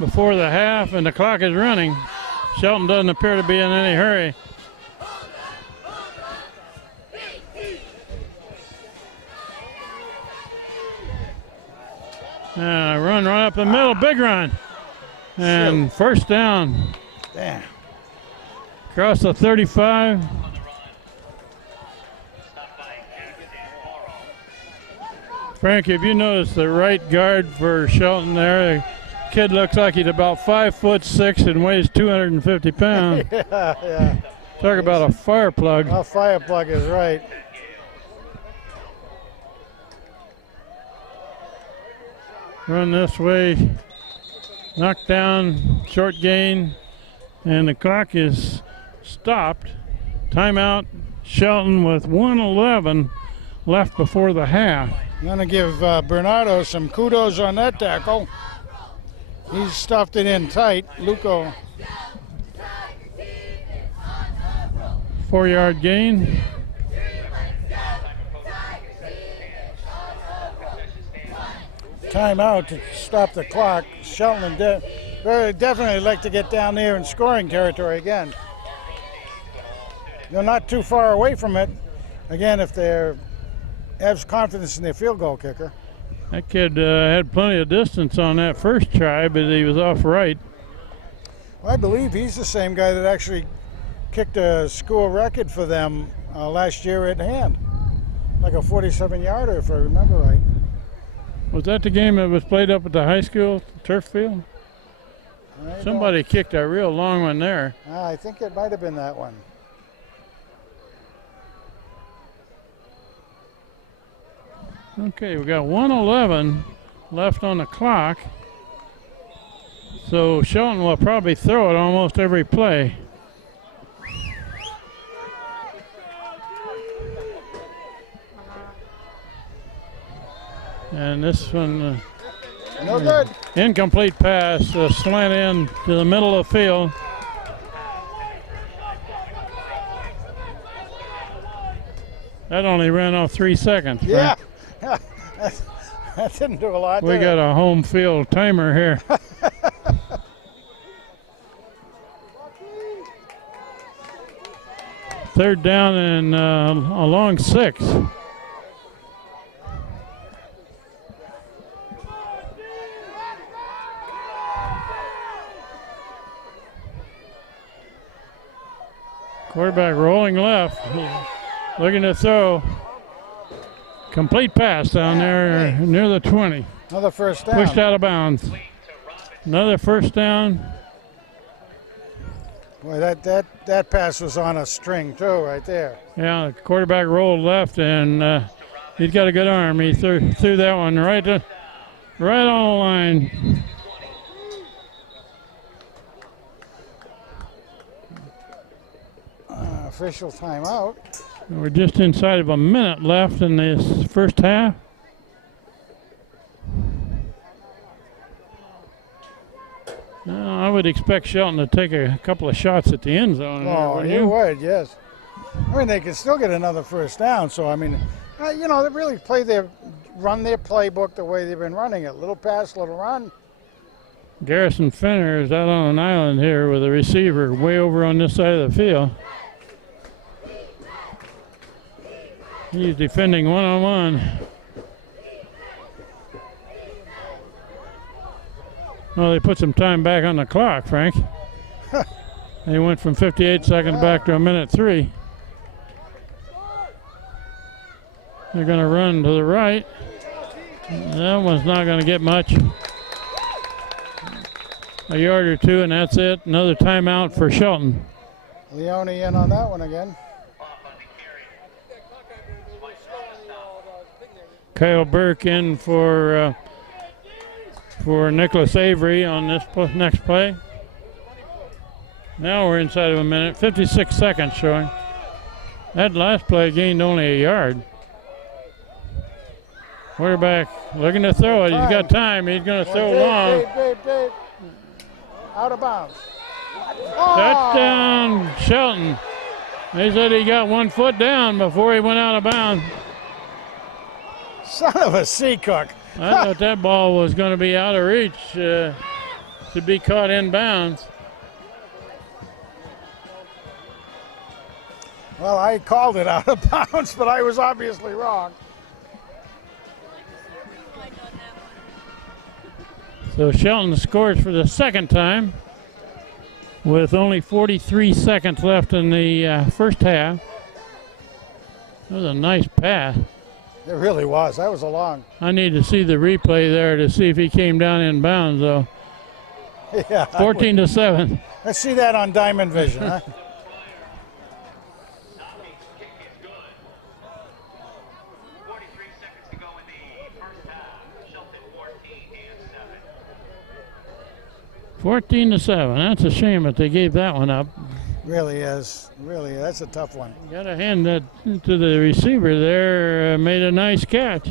before the half, and the clock is running. Shelton doesn't appear to be in any hurry. Run right up the middle, big run. And first down. Damn. Across the 35. Frank, have you noticed the right guard for Shelton there? The kid looks like he's about 5'6" and weighs 250 pounds. Yeah. Talk about a fire plug. A fire plug is right. Run this way. Knocked down, short gain, and the clock is stopped. Timeout, Shelton with 1:11 left before the half. I'm going to give Bernardo some kudos on that tackle. He's stuffed it in tight. Luco. 4-yard gain. Timeout to stop the clock. Shelton very definitely like to get down there in scoring territory again. They're not too far away from it. Again, if they have confidence in their field goal kicker. That kid had plenty of distance on that first try, but he was off right. Well, I believe he's the same guy that actually kicked a school record for them last year at Hand. Like a 47-yarder, if I remember right. Was that the game that was played up at the high school turf field? Somebody kicked a real long one there. I think it might have been that one. Okay, we got 1:11 left on the clock. So Shelton will probably throw it almost every play. And this one, No good. incomplete pass, slant in to the middle of the field. That only ran off 3 seconds. Yeah. Frank. That didn't do a lot. We did got it? a home field timer here. Third down and along 6. Quarterback rolling left, looking to throw. Complete pass down there near the 20. Another first down. Pushed out of bounds. Another first down. Boy, that pass was on a string too, right there. Yeah, the quarterback rolled left, and he's got a good arm. He threw that one right on the line. Official timeout. We're just inside of a minute left in this first half. I would expect Shelton to take a couple of shots at the end zone. Oh, wouldn't you would, yes. I mean, they could still get another first down. So I mean, they really run their playbook the way they've been running it. Little pass, little run. Garrison Fenner is out on an island here with a receiver way over on this side of the field. He's defending one-on-one. Well, they put some time back on the clock, Frank. They went from 58 seconds back to a minute 3. They're going to run to the right. That one's not going to get much. A yard or two, and that's it. Another timeout for Shelton. Leone in on that one again. Kyle Burke in for Nicholas Avery on this next play. Now we're inside of a minute, 56 seconds showing. That last play gained only a yard. Quarterback looking to throw it. He's got time. He's going to throw long. Dave. Out of bounds. Touchdown, Shelton. They said he got 1 foot down before he went out of bounds. Son of a seacook. I thought that ball was going to be out of reach to be caught in bounds. Well, I called it out of bounds, but I was obviously wrong. So Shelton scores for the second time with only 43 seconds left in the first half. That was a nice pass. It really was. That was a long. I need to see the replay there to see if he came down in bounds, though. Yeah. 14-7. Let's see that on Diamond Vision, huh? $14 to 7. That's a shame that they gave that one up. Really is. Really, that's a tough one. Got to hand that to the receiver there. Made a nice catch.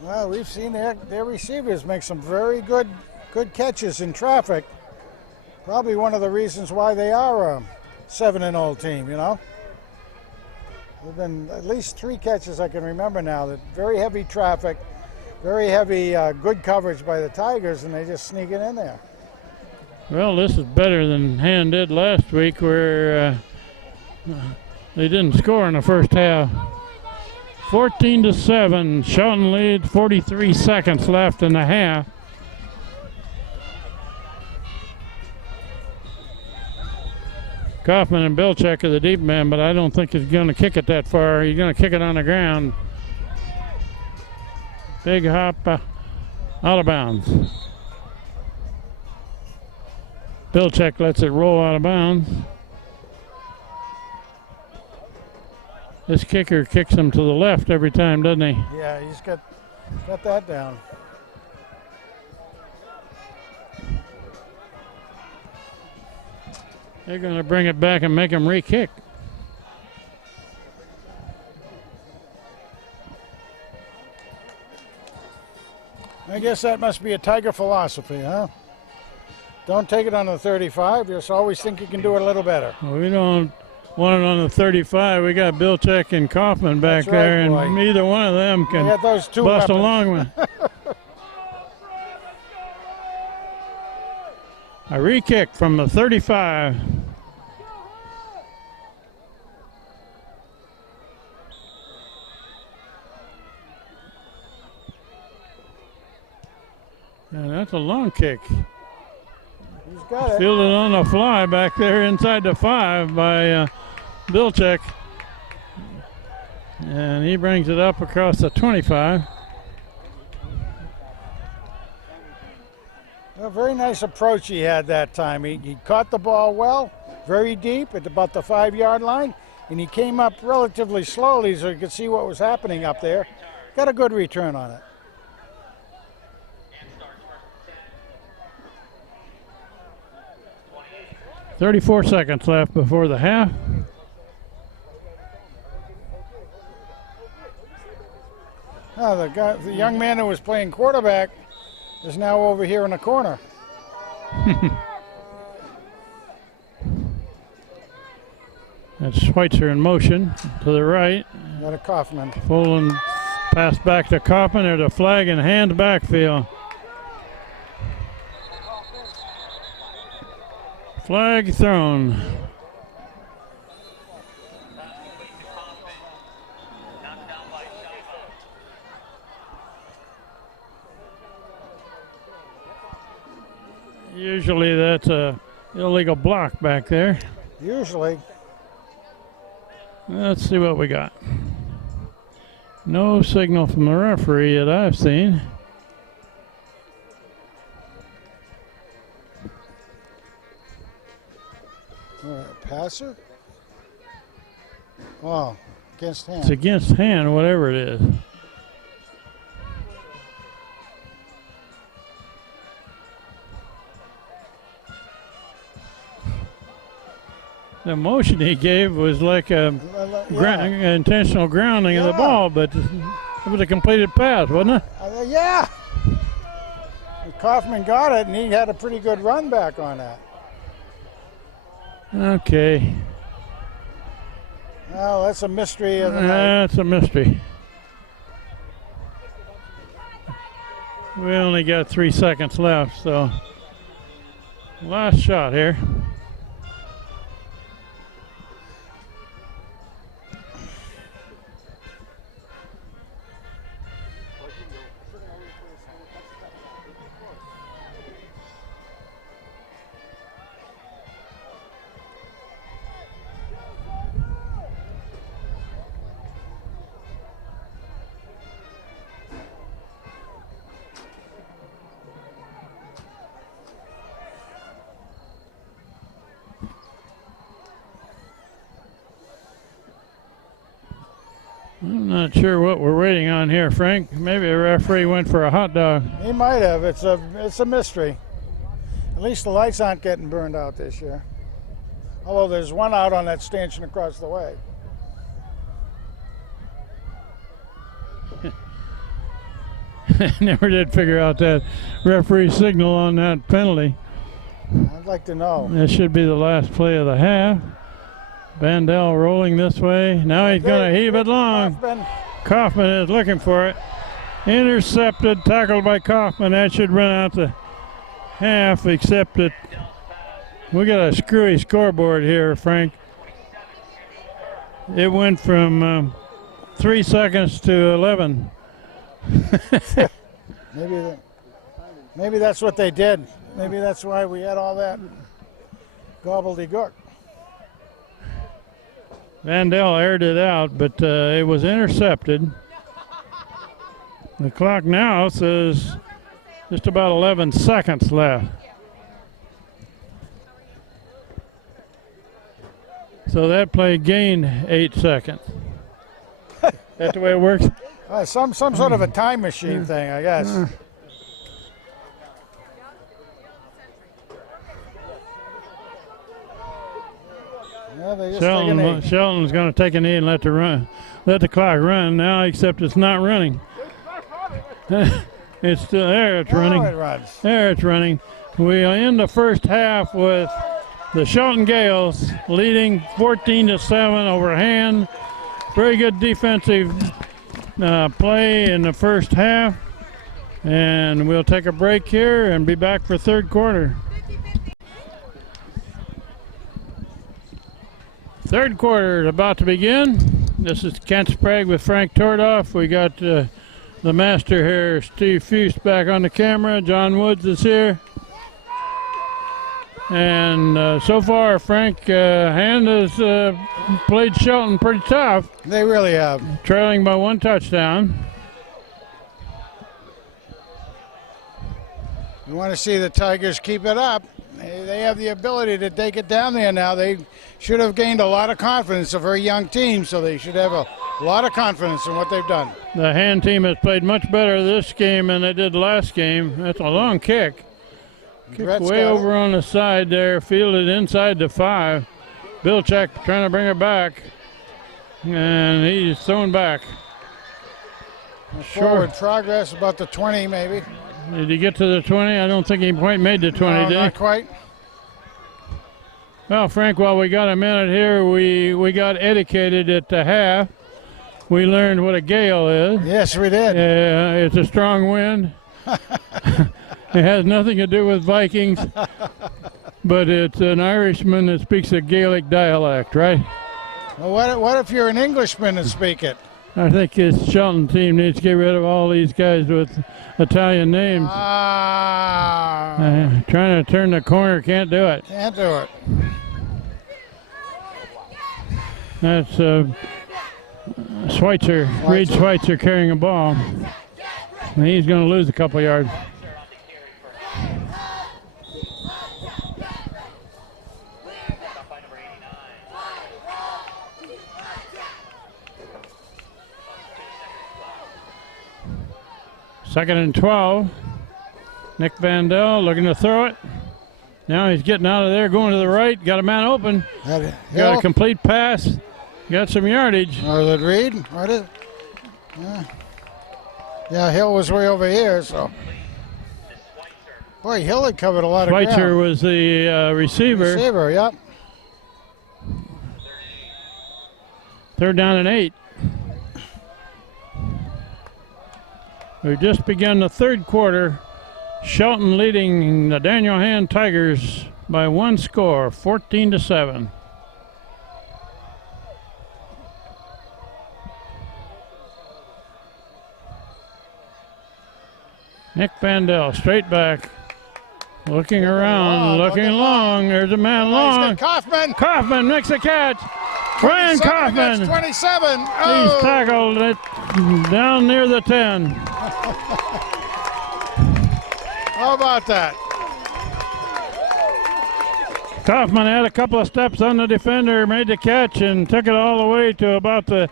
Well, we've seen their receivers make some very good catches in traffic. Probably one of the reasons why they are a 7-0 team, you know. There've been at least 3 catches I can remember now that very heavy traffic, very heavy good coverage by the Tigers, and they just sneak it in there. Well, this is better than Hand did last week where they didn't score in the first half. 14 to 7. Shelton leads, 43 seconds left in the half. Kaufman and Bilczek are the deep man, but I don't think he's going to kick it that far. He's going to kick it on the ground. Big hop out of bounds. Bilczek lets it roll out of bounds. This kicker kicks him to the left every time, doesn't he? Yeah, he's got that down. They're going to bring it back and make him re-kick. I guess that must be a Tiger philosophy, huh? Don't take it on the 35. Just always think you can do it a little better. We don't want it on the 35. We got Bilchek and Kaufman back That's right, there, and boy. neither one of them We can got those two bust a weapons. long one. A re-kick from the 35. And that's a long kick. He's got it. Fielded on the fly back there inside the 5 by Bilchek. And he brings it up across the 25. A very nice approach he had that time. He caught the ball well, very deep at about the 5-yard line, and he came up relatively slowly so you could see what was happening up there. Got a good return on it. 34 seconds left before the half. Oh, the young man who was playing quarterback is now over here in the corner. That's Schweitzer in motion to the right. Got a Kaufman. Full pass back to Kaufman. There's a flag in hand backfield. Flag thrown. Usually that's a illegal block back there. Usually. Let's see what we got. No signal from the referee that I've seen. Passer? Oh, against hand. It's against hand, whatever it is. The motion he gave was like a intentional grounding of the ball, but it was a completed pass, wasn't it? Yeah. And Kaufman got it, and he had a pretty good run back on that. Okay. Well, that's a mystery of the night. That's a mystery. We only got 3 seconds left, so last shot here. I'm not sure what we're waiting on here, Frank. Maybe a referee went for a hot dog. He might have. It's a mystery. At least the lights aren't getting burned out this year. Although there's one out on that stanchion across the way. Never did figure out that referee signal on that penalty. I'd like to know. This should be the last play of the half. Vandell rolling this way. Now he's going to heave it long. Kaufman is looking for it. Intercepted, tackled by Kaufman. That should run out to half, except that we got a screwy scoreboard here, Frank. It went from 3 seconds to 11. Maybe that's what they did. Maybe that's why we had all that gobbledygook. Vandell aired it out, but it was intercepted. The clock now says just about 11 seconds left. So that play gained 8 seconds. That's the way it works? Some sort of a time machine thing, I guess. Yeah, Shelton's going to take a knee and let the clock run now, except it's not running. It's still there. It's Oh, running. it runs. There it's running. We end the first half with the Shelton Gales leading 14-7 over Han. Very good defensive play in the first half. And we'll take a break here and be back for third quarter. Third quarter is about to begin. This is Kent Sprague with Frank Tordoff. We got the master here, Steve Fust, back on the camera. John Woods is here. And so far, Frank, Han has played Shelton pretty tough. They really have. Trailing by 1 touchdown. You want to see the Tigers keep it up. They have the ability to take it down there now. They should have gained a lot of confidence. A very young team, so they should have a lot of confidence in what they've done. The Han team has played much better this game than they did last game. That's a long kick. Kick way over on the side there, fielded inside the 5. Bilchek trying to bring it back, and he's thrown back. Forward progress, about the 20 maybe. Did he get to the 20? I don't think he quite made the 20, No, did he? not quite. Well, Frank, while we got a minute here, we got educated at the half. We learned what a gale is. Yes, we did. It's a strong wind. It has nothing to do with Vikings, but it's an Irishman that speaks a Gaelic dialect, right? Well, what if you're an Englishman and speak it? I think this Shelton team needs to get rid of all these guys with Italian names. Trying to turn the corner, can't do it. Can't do it. That's Schweitzer, Reed Schweitzer carrying a ball. And he's going to lose a couple yards. Second and 12. Nick Vandell looking to throw it. Now he's getting out of there, going to the right. Got a man open. Got a complete pass. Got some yardage. Or did Reed? What is it? Yeah, Hill was way over here, so. Boy, Hill had covered a lot of ground. Schweitzer was the receiver. Receiver, yep. Third down and 8. We've just begun the third quarter. Shelton leading the Daniel Han Tigers by 1 score, 14-7. Nick Vandell, straight back, looking around, looking long. There's a man long. Kaufman. Kaufman makes a catch. Ryan Kaufman. 27. He's tackled it down near the 10. How about that? Kaufman had a couple of steps on the defender, made the catch, and took it all the way to about the.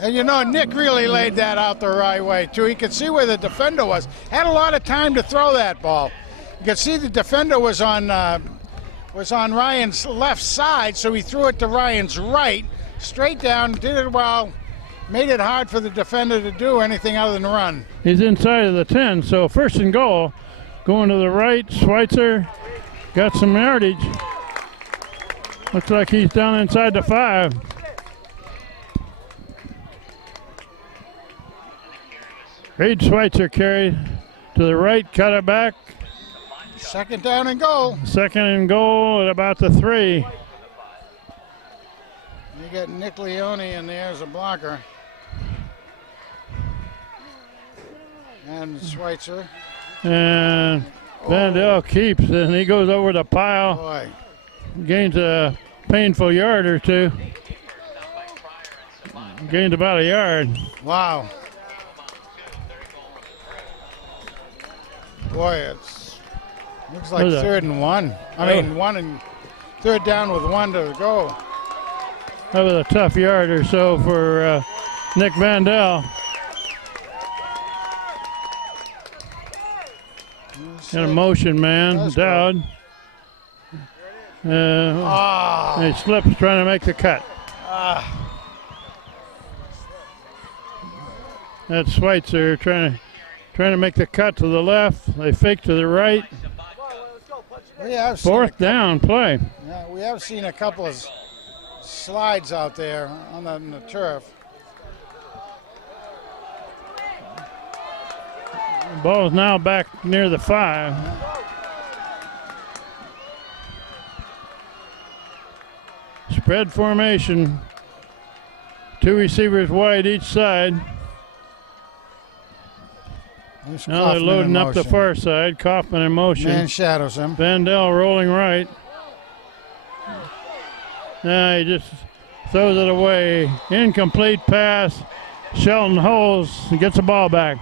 And you know, Nick really laid that out the right way, too. He could see where the defender was. Had a lot of time to throw that ball. You could see the defender was on Ryan's left side, so he threw it to Ryan's right, straight down, did it well, made it hard for the defender to do anything other than run. He's inside of the 10, so first and goal. Going to the right, Schweitzer got some yardage. Looks like he's down inside the 5. Reed Schweitzer carried to the right, cut it back. Second down and goal. Second and goal at about the 3. You got Nick Leone in there as a blocker. And Schweitzer. And Vandell keeps, and he goes over the pile. Boy. Gains a painful yard or two. Gained about a yard. Wow. Boy, it's looks like third and 1. Third down with 1 to go. That was a tough yard or so for Nick Vandell. Got a motion man, Dowd. He slips trying to make the cut. That's Schweitzer trying to trying to make the cut to the left. They fake to the right. We have seen Fourth down play. Yeah, we have seen a couple of slides out there on the turf. The ball is now back near the 5. Spread formation. 2 receivers wide each side. There's Now they're Kaufman in loading up the motion. far side. Kaufman in motion. Man shadows him. Vandell rolling right. Now he just throws it away. Incomplete pass. Shelton holds and gets the ball back.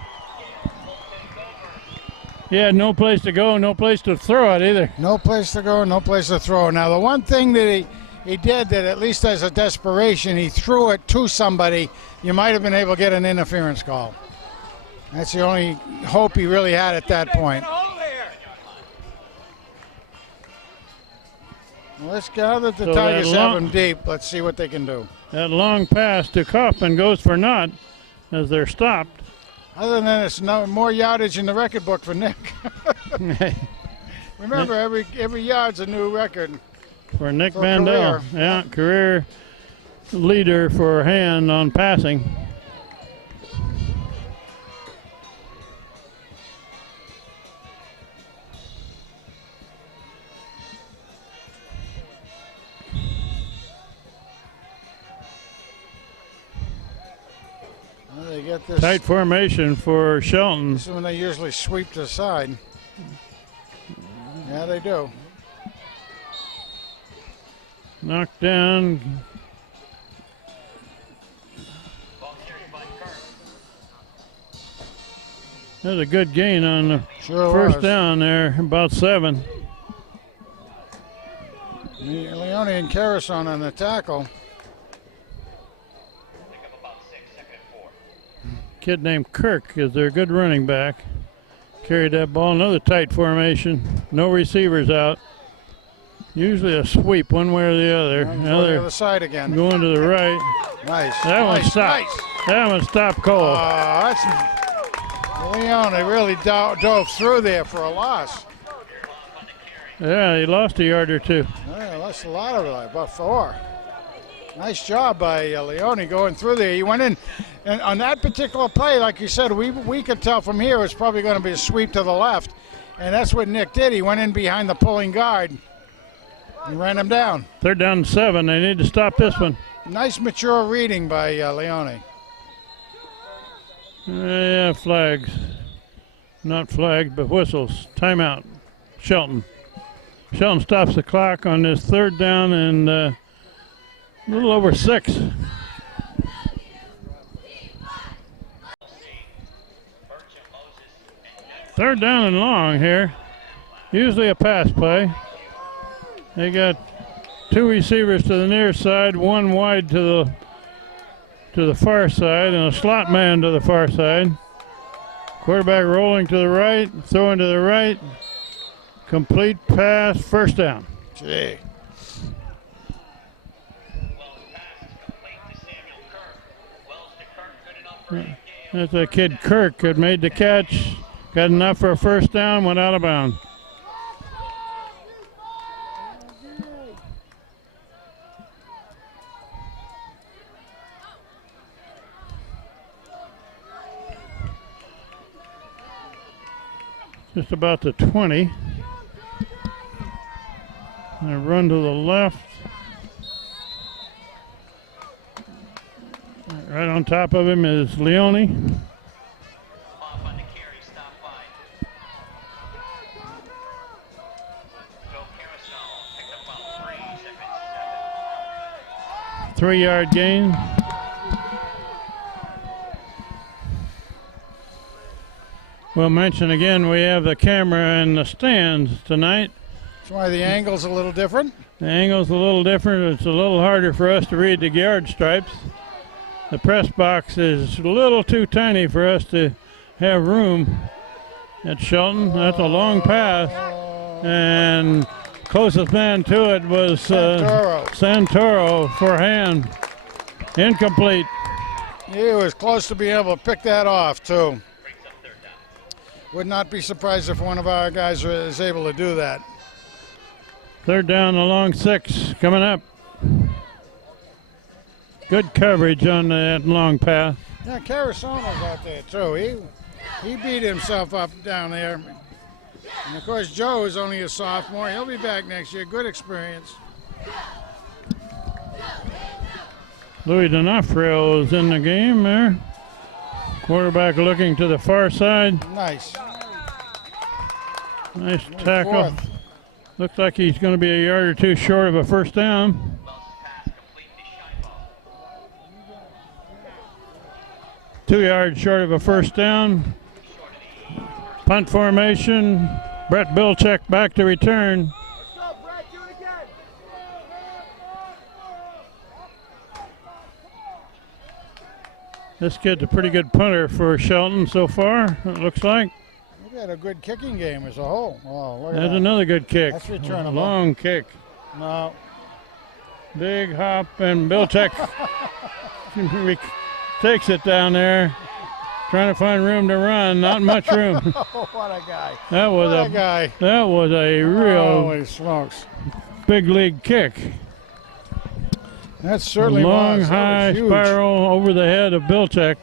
He had no place to go, no place to throw it either. No place to go, no place to throw. Now, the one thing that he did that at least as a desperation, he threw it to somebody. You might have been able to get an interference call. That's the only hope he really had at that point. Well, let's gather the So Tigers that have him deep. Let's see what they can do. That long pass to Kaufman goes for naught as they're stopped. Other than that, it's more yardage in the record book for Nick. Remember, every yard's a new record. For Nick For Vandell. career. Yeah, career leader for hand on passing. Well, they get this. Tight formation for Shelton. This is when they usually sweep to the side. Yeah, they do. Knocked down. That was a good gain on the Sure first was. down there, about 7. Leone and Carrison on the tackle. Kid named Kirk is their good running back. Carried that ball. Another tight formation. No receivers out. Usually a sweep one way or the other. On Now the they're other side again. going to the right. Nice. That one nice, stopped. Nice. That one stopped Cole. That's Leone really dove through there for a loss. Yeah, he lost a yard or 2. Yeah, that's a lot of it, about 4. Nice job by Leone going through there. He went in, and on that particular play, like you said, we could tell from here it was probably going to be a sweep to the left, and that's what Nick did. He went in behind the pulling guard and ran him down. 3rd down and 7. They need to stop this one. Nice mature reading by Leone. Yeah, flags. Not flags, but whistles. Timeout. Shelton. Shelton stops the clock on this 3rd down and a little over 6. Third down and long here. Usually a pass play. They got 2 receivers to the near side, 1 wide to the far side, and a slot man to the far side. Quarterback rolling to the right, throwing to the right. Complete pass, 1st down. Gee. That's that kid Kirk had made the catch, got enough for a 1st down, went out of bounds. Just about the 20. And a run to the left. Right on top of him is Leone. Off on the carry, stop by. Joe Carousel picked up about 3 seconds. 3-yard gain. We'll mention again we have the camera in the stands tonight. That's why the angle's a little different. The angle's a little different. It's a little harder for us to read the yard stripes. The press box is a little too tiny for us to have room at Shelton. That's a long pass. And closest man to it was Santoro for hand. Incomplete. He was close to being able to pick that off, too. Would not be surprised if one of our guys is able to do that. Third down along 6 coming up. Good coverage on that long pass. Yeah, Carasono's out there too. He beat himself up down there. And of course, Joe is only a sophomore. He'll be back next year. Good experience. Louis D'Onofrio is in the game there. Quarterback looking to the far side. Nice. Nice tackle. Fourth. Looks like he's going to be a yard or two short of a first down. 2 yards short of a first down. Punt formation. Brett Bilczek back to return. This kid's a pretty good punter for Shelton so far, it looks like. We've had a good kicking game as a whole. Oh, look at That's that. another good kick. That's returnable. Long kick. No. Big hop, and Bilczek takes it down there. Trying to find room to run. Not much room. Oh, what a guy. That was What a guy. That was a real Holy smokes. big league kick. That certainly Long, was. That high was huge. spiral over the head of Bilczek.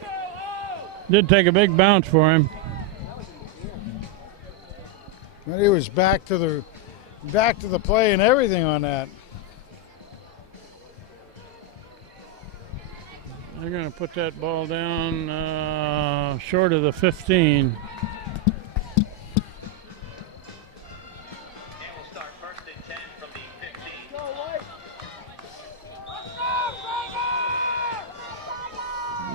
Did take a big bounce for him. But he was back to the play and everything on that. They're going to put that ball down short of the 15.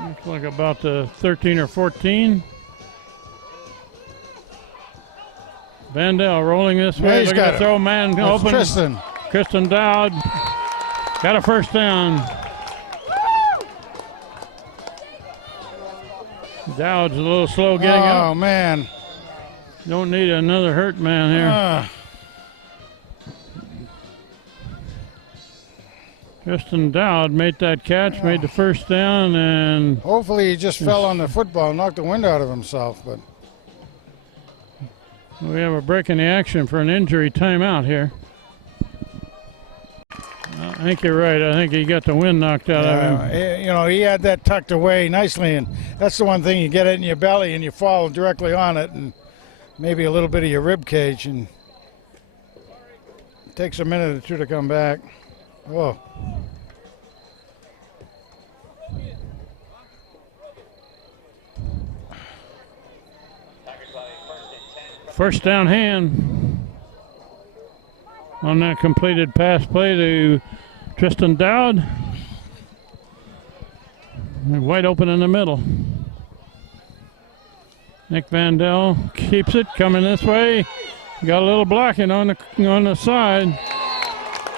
Looks like about the 13 or 14. Vandell rolling this way. he's Look got at the it. throw man That's open. Tristan. Kristen Dowd got a first down. Dowd's a little slow getting Oh, up. man. Don't need another hurt man here. Kristen Dowd made that catch, made the first down, and Hopefully he just fell on the football and knocked the wind out of himself. But we have a break in the action for an injury timeout here. I think you're right. I think he got the wind knocked out of him. he had that tucked away nicely, and that's the one thing, you get it in your belly and you fall directly on it, and maybe a little bit of your rib cage, and it takes a minute or two to come back. Oh. First down hand on that completed pass play to Tristan Dowd. Wide open in the middle. Nick Vandell keeps it coming this way. Got a little blocking on the side.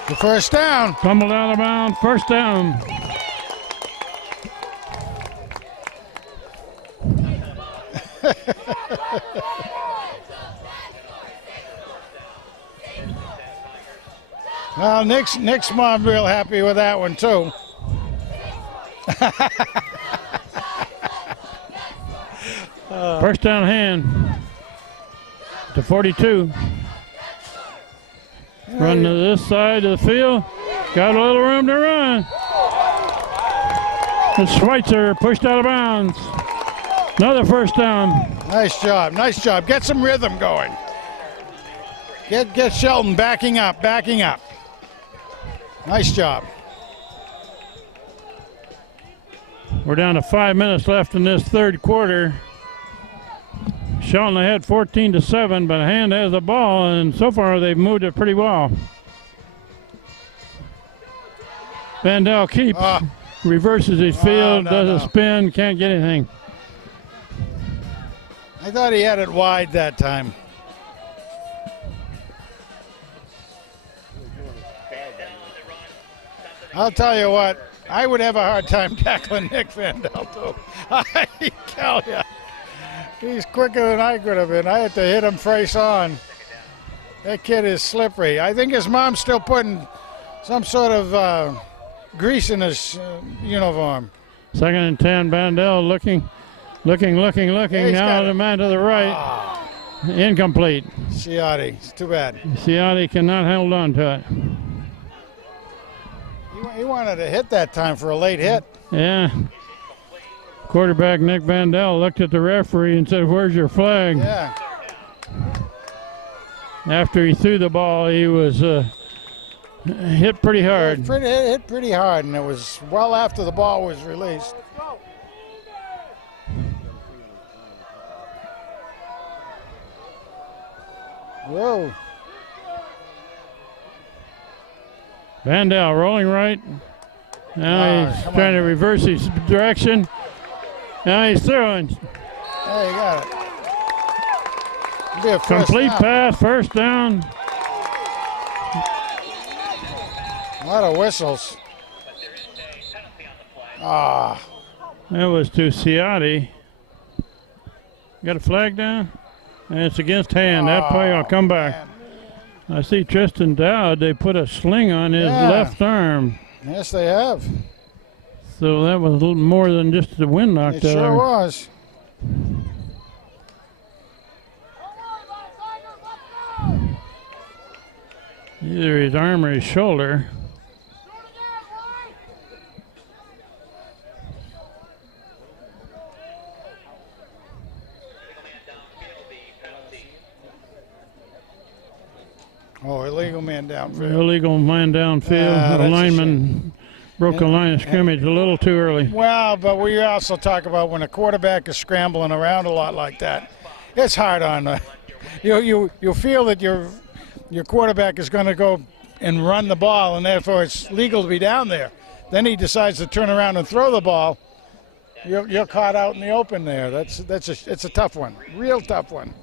The first down. Fumbled out of bounds. First down. Well, Nick's mom real happy with that one too. First down hand to 42. Run to this side of the field. Got a little room to run. And Schweitzer pushed out of bounds. Another first down. Nice job. Nice job. Get some rhythm going. Get Shelton backing up. Nice job. We're down to 5 minutes left in this third quarter. Shelton ahead 14-7, but Hand has the ball, and so far they've moved it pretty well. Vandell keeps, reverses his field, does a spin, can't get anything. I thought he had it wide that time. I'll tell you what, I would have a hard time tackling Nick Vandell too. I tell you. He's quicker than I could have been. I had to hit him face on. That kid is slippery. I think his mom's still putting some sort of grease in his uniform. Second and 10, Vandell looking. He's Now got the it. man to the right. Incomplete. Ciotti. It's too bad. Ciotti cannot hold on to it. He wanted to hit that time for a late hit. Yeah. Quarterback Nick Vandell looked at the referee and said, "Where's your flag?" Yeah. After he threw the ball, he was hit pretty hard. Hit pretty hard, and it was well after the ball was released. Whoa. Vandell rolling right. Now he's trying to reverse his direction. Now he's throwing. There you got it. It'll be a first Complete down. pass, first down. A lot of whistles. Ah. That was to Ciotti. Got a flag down? And it's against hand. That play will come back. Man. I see Tristan Dowd. They put a sling on his left arm. Yes, they have. So that was a little more than just the wind knocked It sure out. was. Either his arm or his shoulder. Oh, illegal man downfield. Illegal man downfield. Yeah, The that's a lineman broke the line of scrimmage a little too early. Well, but we also talk about when a quarterback is scrambling around a lot like that, it's hard on the. You feel that your quarterback is going to go and run the ball, and therefore it's legal to be down there. Then he decides to turn around and throw the ball. You're caught out in the open there. It's a tough one, real tough one.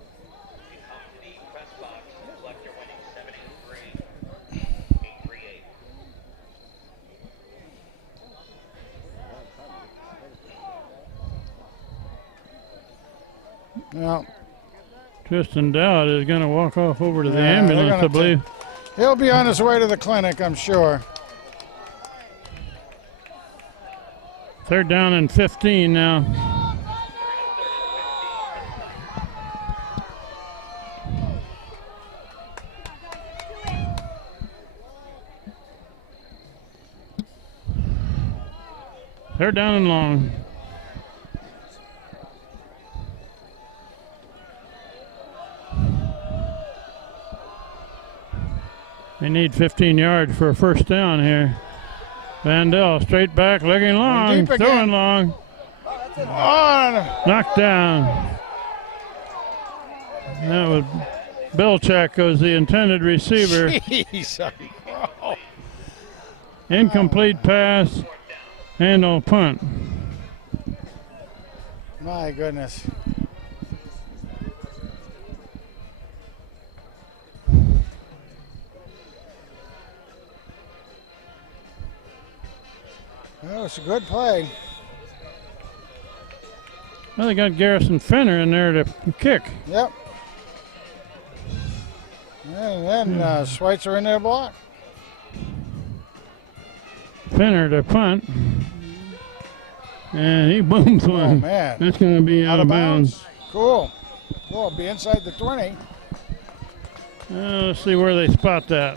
Well, Tristan Dowd is going to walk off over to the Yeah, they're ambulance, gonna I believe. he'll be on his way to the clinic, I'm sure. Third down and 15 now. Third down and long. They need 15 yards for a first down here. Vandell straight back, looking long, Deep again. throwing long, Oh, knocked down. That was Belchak was the intended receiver. jeez. Oh. Incomplete pass, and no punt. My goodness. Well, it's a good play. Well, they got Garrison Fenner in there to kick. Yep. And then Schweitzer in there block. Fenner to punt. And he booms Oh, one. man. That's going to be out of bounds. Cool. Cool. Be inside the 20. Let's see where they spot that.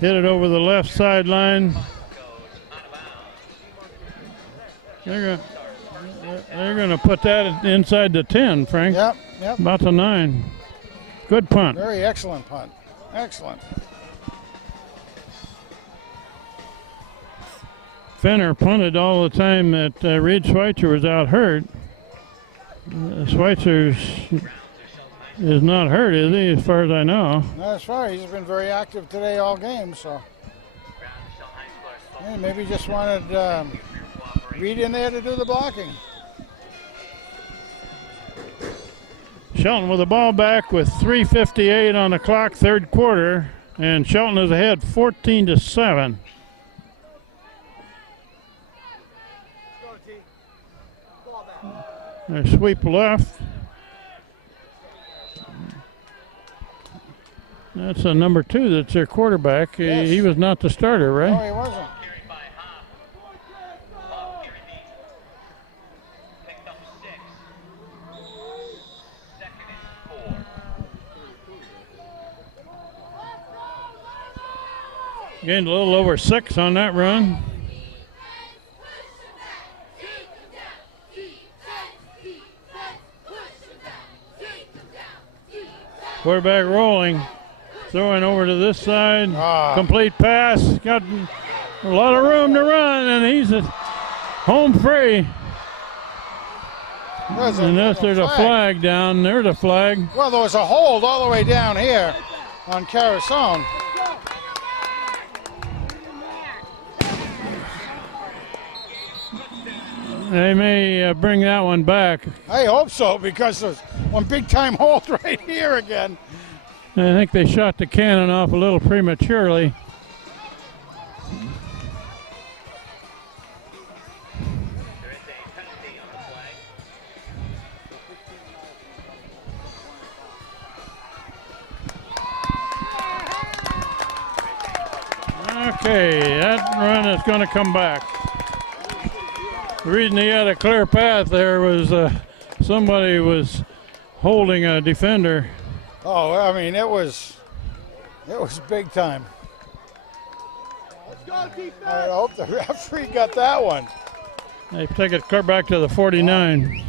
Hit it over the left sideline. They're going to put that inside the 10, Frank. Yep. Yep. About the 9. Good punt. Very excellent punt. Excellent. Fenner punted all the time that Reed Schweitzer was out hurt. Schweitzer is not hurt, is he, as far as I know? That's right. He's been very active today all game, so. Yeah, maybe just wanted Reed in there to do the blocking. Shelton with the ball back with 3:58 on the clock, third quarter, and Shelton is ahead 14-7. Their sweep left. That's a number 2. That's their quarterback. Yes. He was not the starter, right? No, he wasn't. Gained a little over 6 on that run. Quarterback rolling. Throwing over to this side. Complete pass. Got a lot of room to run, and he's at home free. There's a flag down. There's a flag. Well, there was a hold all the way down here on Carasone. They may bring that one back. I hope so, because there's one big-time hold right here again. I think they shot the cannon off a little prematurely. There is a penalty on the flag. Okay, that run is going to come back. The reason he had a clear path there was somebody was holding a defender. Oh, I mean, it was big time. I hope the referee got that one. They take it clear back to the 49.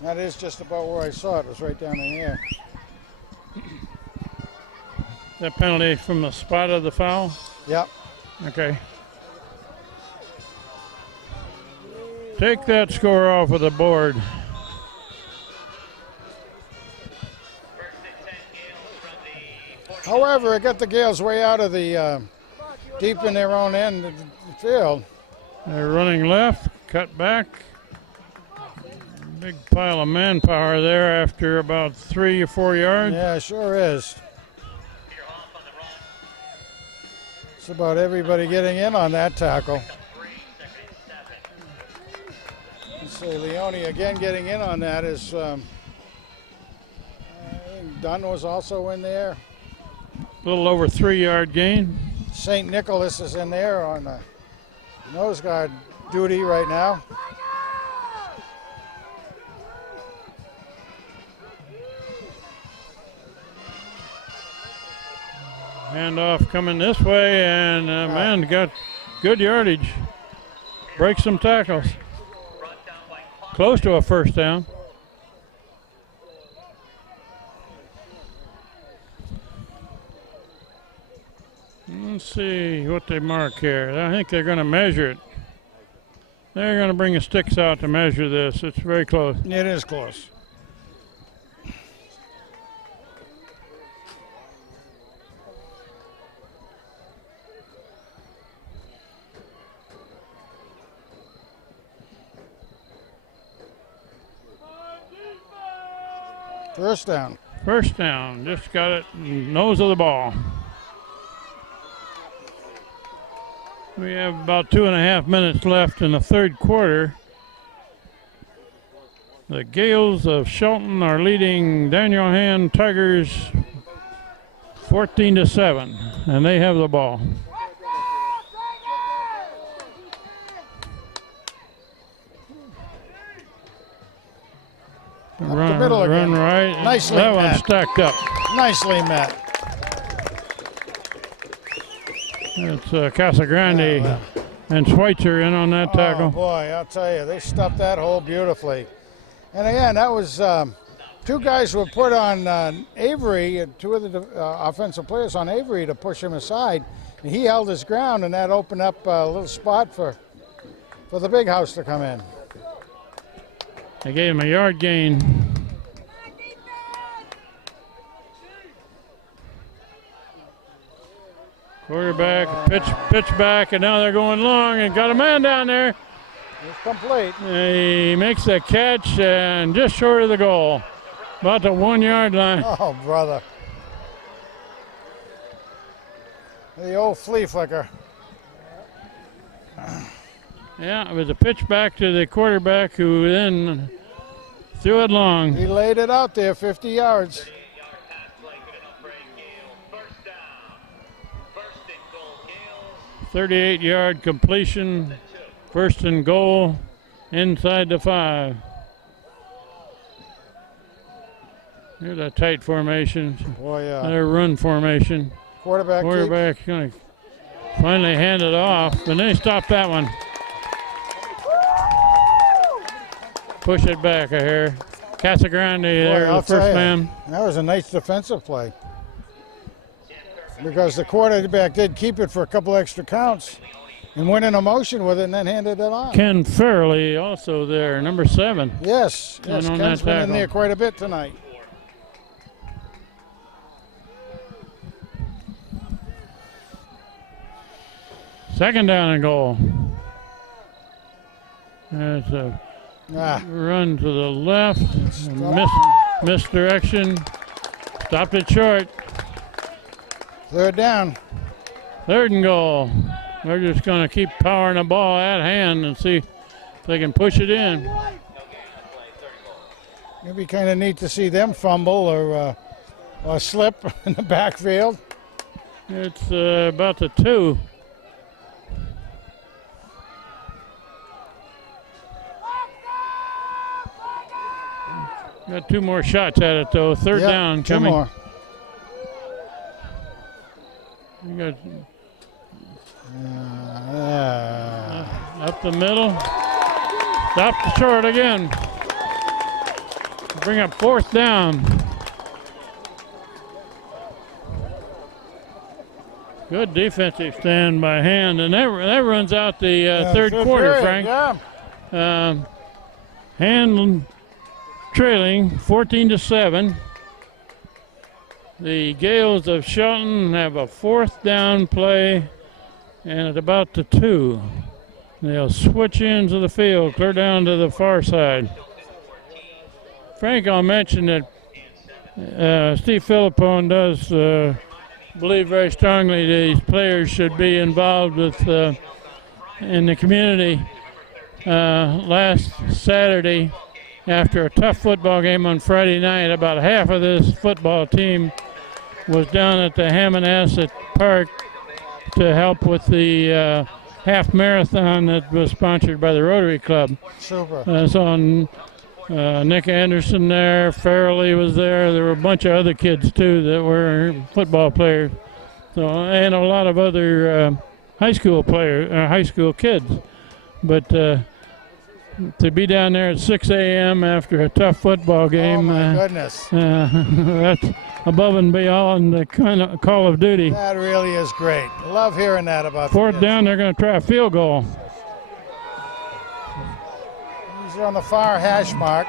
That is just about where I saw it. It was right down in here. That penalty from the spot of the foul? Yep. Okay. Take that score off of the board. However, it got the Gales way out of the deep in their own end of the field. They're running left, cut back. Big pile of manpower there after about 3 or 4 yards. Yeah, sure is. It's about everybody getting in on that tackle. Let's see, Leone again getting in on that is I think Dunn was also in there. A little over 3-yard gain. St. Nicholas is in there on the nose guard duty right now. Handoff coming this way, and man got good yardage. Breaks some tackles. Close to a first down. Let's see what they mark here. I think they're going to measure it. They're going to bring the sticks out to measure this. It's very close. It is close. First down. First down. Just got it nose of the ball. We have about 2.5 minutes left in the third quarter. The Gales of Shelton are leading Daniel Hand Tigers 14-7, and they have the ball. Up the middle again. Run right. Nicely that met. one's stacked up. Nicely met. It's Casagrande and Schweitzer in on that tackle. Oh boy, I'll tell you, they stuffed that hole beautifully. And again, that was two guys were put on Avery, two of the offensive players on Avery to push him aside. And he held his ground, and that opened up a little spot for the big house to come in. They gave him a yard gain. Quarterback, pitch back, and now they're going long and got a man down there. It's complete. He makes a catch and just short of the goal, about the 1 yard line. Oh, brother. The old flea flicker. Yeah, it was a pitch back to the quarterback who then threw it long. He laid it out there, 50 yards. 38-yard completion, first and goal, inside the 5. Here's a tight formation. Boy, Another run formation. Quarterback keep. Quarterback's going to finally hand it off, and they stop that one. Push it back here. Casagrande there, I'll the first tell you, man. that was a nice defensive play. Because the quarterback did keep it for a couple extra counts and went in a motion with it and then handed it on. Ken Fairley also there, number 7. Yes, And on Ken's that been in tackle. there quite a bit tonight. Second down and goal. There's a run to the left. Misdirection. Stopped it short. Third down. 3rd and goal. They're just going to keep powering the ball at hand and see if they can push it in. It'd be kind of neat to see them fumble or slip in the backfield. It's about the 2. Got 2 more shots at it though. Third down 2 coming. more. You got up the middle. Stopped short again. Bring up 4th down. Good defensive stand by Hand, and that runs out the third quarter, period, Frank. Yeah. Hand trailing 14-7. The Gales of Shelton have a 4th down play, and at about the 2. They'll switch into the field, clear down to the far side. Frank, I'll mention that Steve Philippone does believe very strongly these players should be involved with in the community. Last Saturday, after a tough football game on Friday night, about half of this football team was down at the Hammonasset Park to help with the half marathon that was sponsored by the Rotary Club. Super. So Nick Anderson there, Fairley was there. There were a bunch of other kids too that were football players. So and a lot of other high school kids. But to be down there at 6 a.m. after a tough football game, Oh my goodness. that's above and beyond the kind of Call of Duty. That really is great. Love hearing that about 4th the kids. down, they're going to try a field goal. He's on the far hash mark.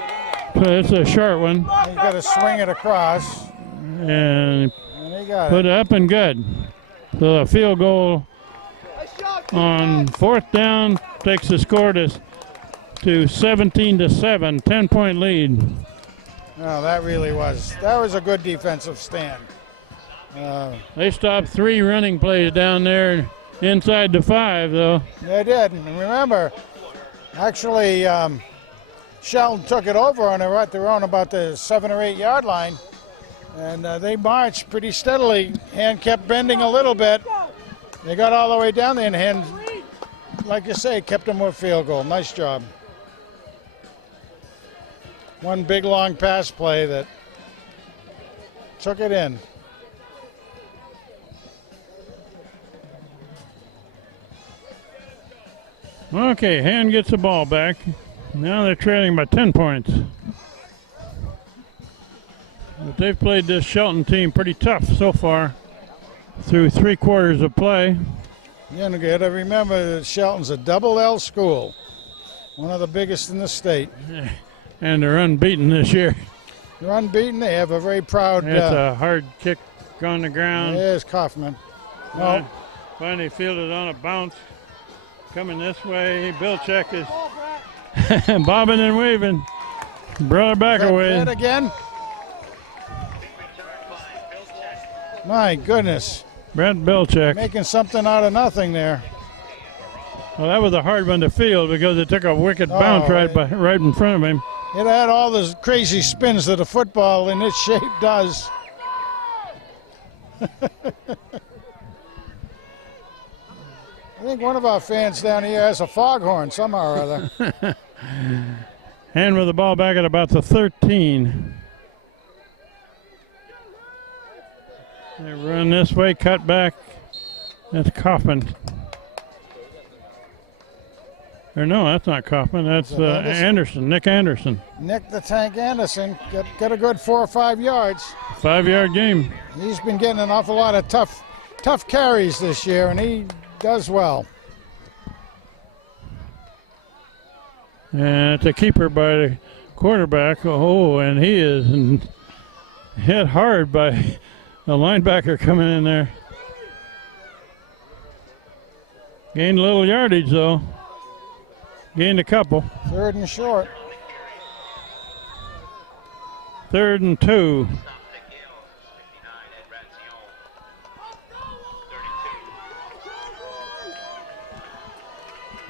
So it's a short one. He's got to swing it across. And And he got put it. it up and good. So a field goal on 4th down takes the score to 17-7, 10-point lead. No, that was a good defensive stand. They stopped 3 running plays down there inside the 5, though. They did. And remember, actually, Shelton took it over on their own about the 7 or 8 yard line. And they marched pretty steadily. Hand kept bending a little bit. They got all the way down there, and Hand, like you say, kept them with a field goal. Nice job. One big long pass play that took it in. Okay, Hand gets the ball back. Now they're trailing by 10 points. But they've played this Shelton team pretty tough so far through 3 quarters of play. You got to remember that Shelton's a double L school, one of the biggest in the state. And they're unbeaten this year. They're unbeaten. They have a very proud. It's a hard kick on the ground. There's Kaufman. No, Finally fielded on a bounce. Coming this way. Bilchek is bobbing and waving. Brought it back away. That again. My goodness, Brent Bilchek. making something out of nothing there. Well, that was a hard one to field because it took a wicked bounce right in front of him. It had all those crazy spins that a football in its shape does. I think one of our fans down here has a foghorn somehow or other. And with the ball back at about the 13. They run this way, cut back. That's Kaufman. Or no, that's not Kaufman. That's Anderson, Nick Anderson. Nick the Tank Anderson got a good 4 or 5 yards. 5-yard game. He's been getting an awful lot of tough carries this year, and he does well. And it's a keeper by the quarterback. Oh, and he is hit hard by a linebacker coming in there. Gained a little yardage, though. Gained a couple. 3rd and short. 3rd and 2.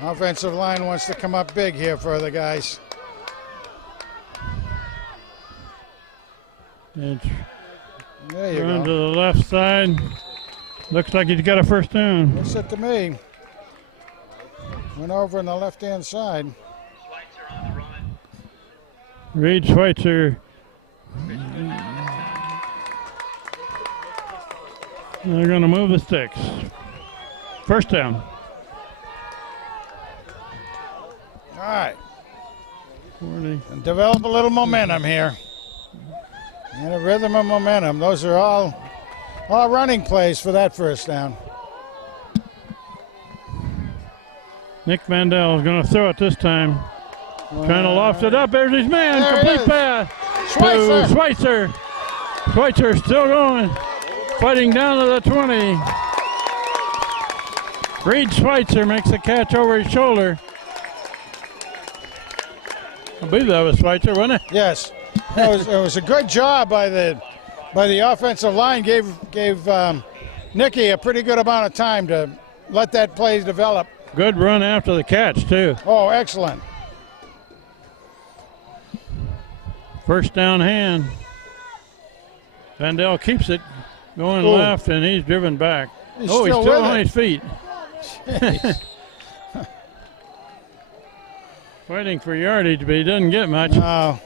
Offensive line wants to come up big here for the guys. It's There you run go. to the left side. Looks like he's got a first down. Looks it to me. Went over on the left-hand side. Reed Schweitzer. They're going to move the sticks. First down. All right. 40. And develop a little momentum here. And a rhythm of momentum. Those are all running plays for that first down. Nick Mandel is going to throw it this time. Trying to loft it up. There's his man. There it Complete is. pass Schweitzer. to Schweitzer. Schweitzer still going. Fighting down to the 20. Reed Schweitzer makes a catch over his shoulder. I believe that was Schweitzer, wasn't it? Yes. It was a good job by the offensive line. Gave Nicky a pretty good amount of time to let that play develop. Good run after the catch, too. Oh, excellent. First down hand. Vandell keeps it going Ooh. left, and he's driven back. He's he's still still with on it. his feet. Fighting for yardage, but he doesn't get much. Oh,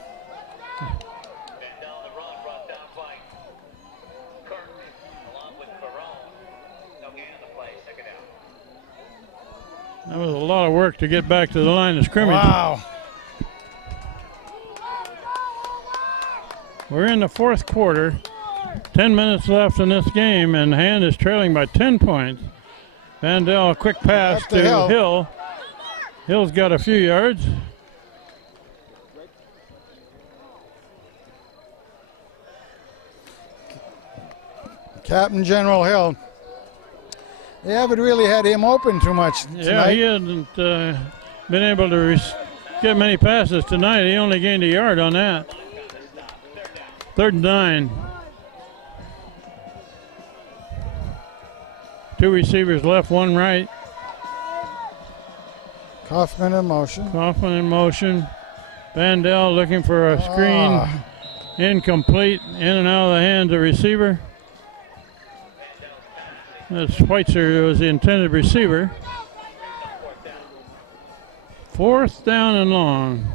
That was a lot of work to get back to the line of scrimmage. wow. We're in the fourth quarter. 10 minutes left in this game, and Hand is trailing by 10 points. Vandell, a quick pass Up to to Hill. Hill's got a few yards. Captain General Hill. They haven't really had him open too much tonight. Yeah, he hasn't been able to get many passes tonight. He only gained a yard on that. 3rd and 9. 2 receivers left, 1 right. Kaufman in motion. Kaufman in motion. Vandell looking for a screen. Incomplete. In and out of the hands of the receiver. Schweitzer was the intended receiver. 4th down and long.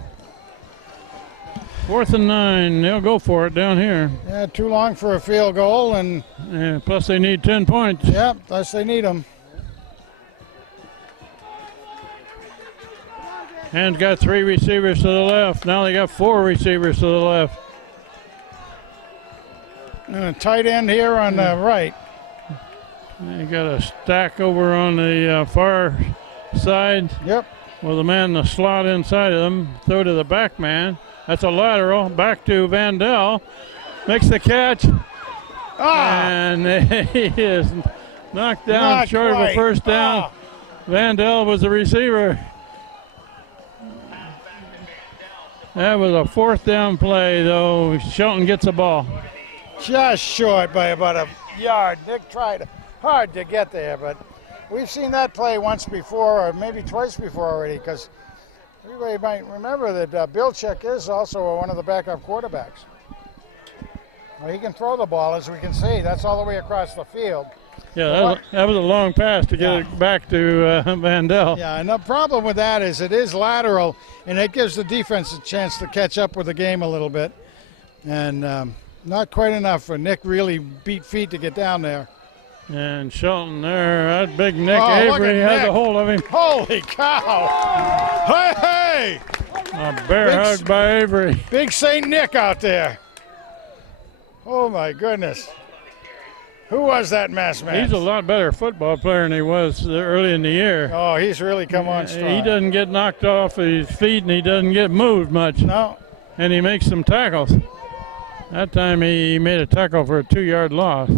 4th and 9. They'll go for it down here. Yeah, too long for a field goal, and Yeah, plus they need 10 points. yeah, thus they need them. Hand's got 3 receivers to the left. Now they got 4 receivers to the left. And a tight end here on the right. They got a stack over on the far side Yep. with a man in the slot inside of them. Throw to the back man. That's a lateral. Back to Vandell. Makes the catch. And he is knocked down Not short of a quite. first down. Vandell was the receiver. That was a 4th down play, though. Shelton gets the ball. Just short by about a yard. Nick tried hard to get there, but we've seen that play once before, or maybe twice before already, because everybody might remember that Bilchek is also one of the backup quarterbacks. Well, he can throw the ball, as we can see. That's all the way across the field. Yeah, that was a long pass to get it back to Vandell. Yeah, and the problem with that is it is lateral, and it gives the defense a chance to catch up with the game a little bit. And Not quite enough for Nick really beat feet to get down there. And Shelton there, that big Nick Oh, look Avery at has Nick. a hold of him. Holy cow! Hey, hey! A bear Big hug by Avery. Big St. Nick out there. Oh my goodness. Who was that mass man? He's a lot better football player than he was early in the year. Oh, he's really come on strong. He doesn't get knocked off his feet and he doesn't get moved much. No. And he makes some tackles. That time he made a tackle for a 2-yard loss.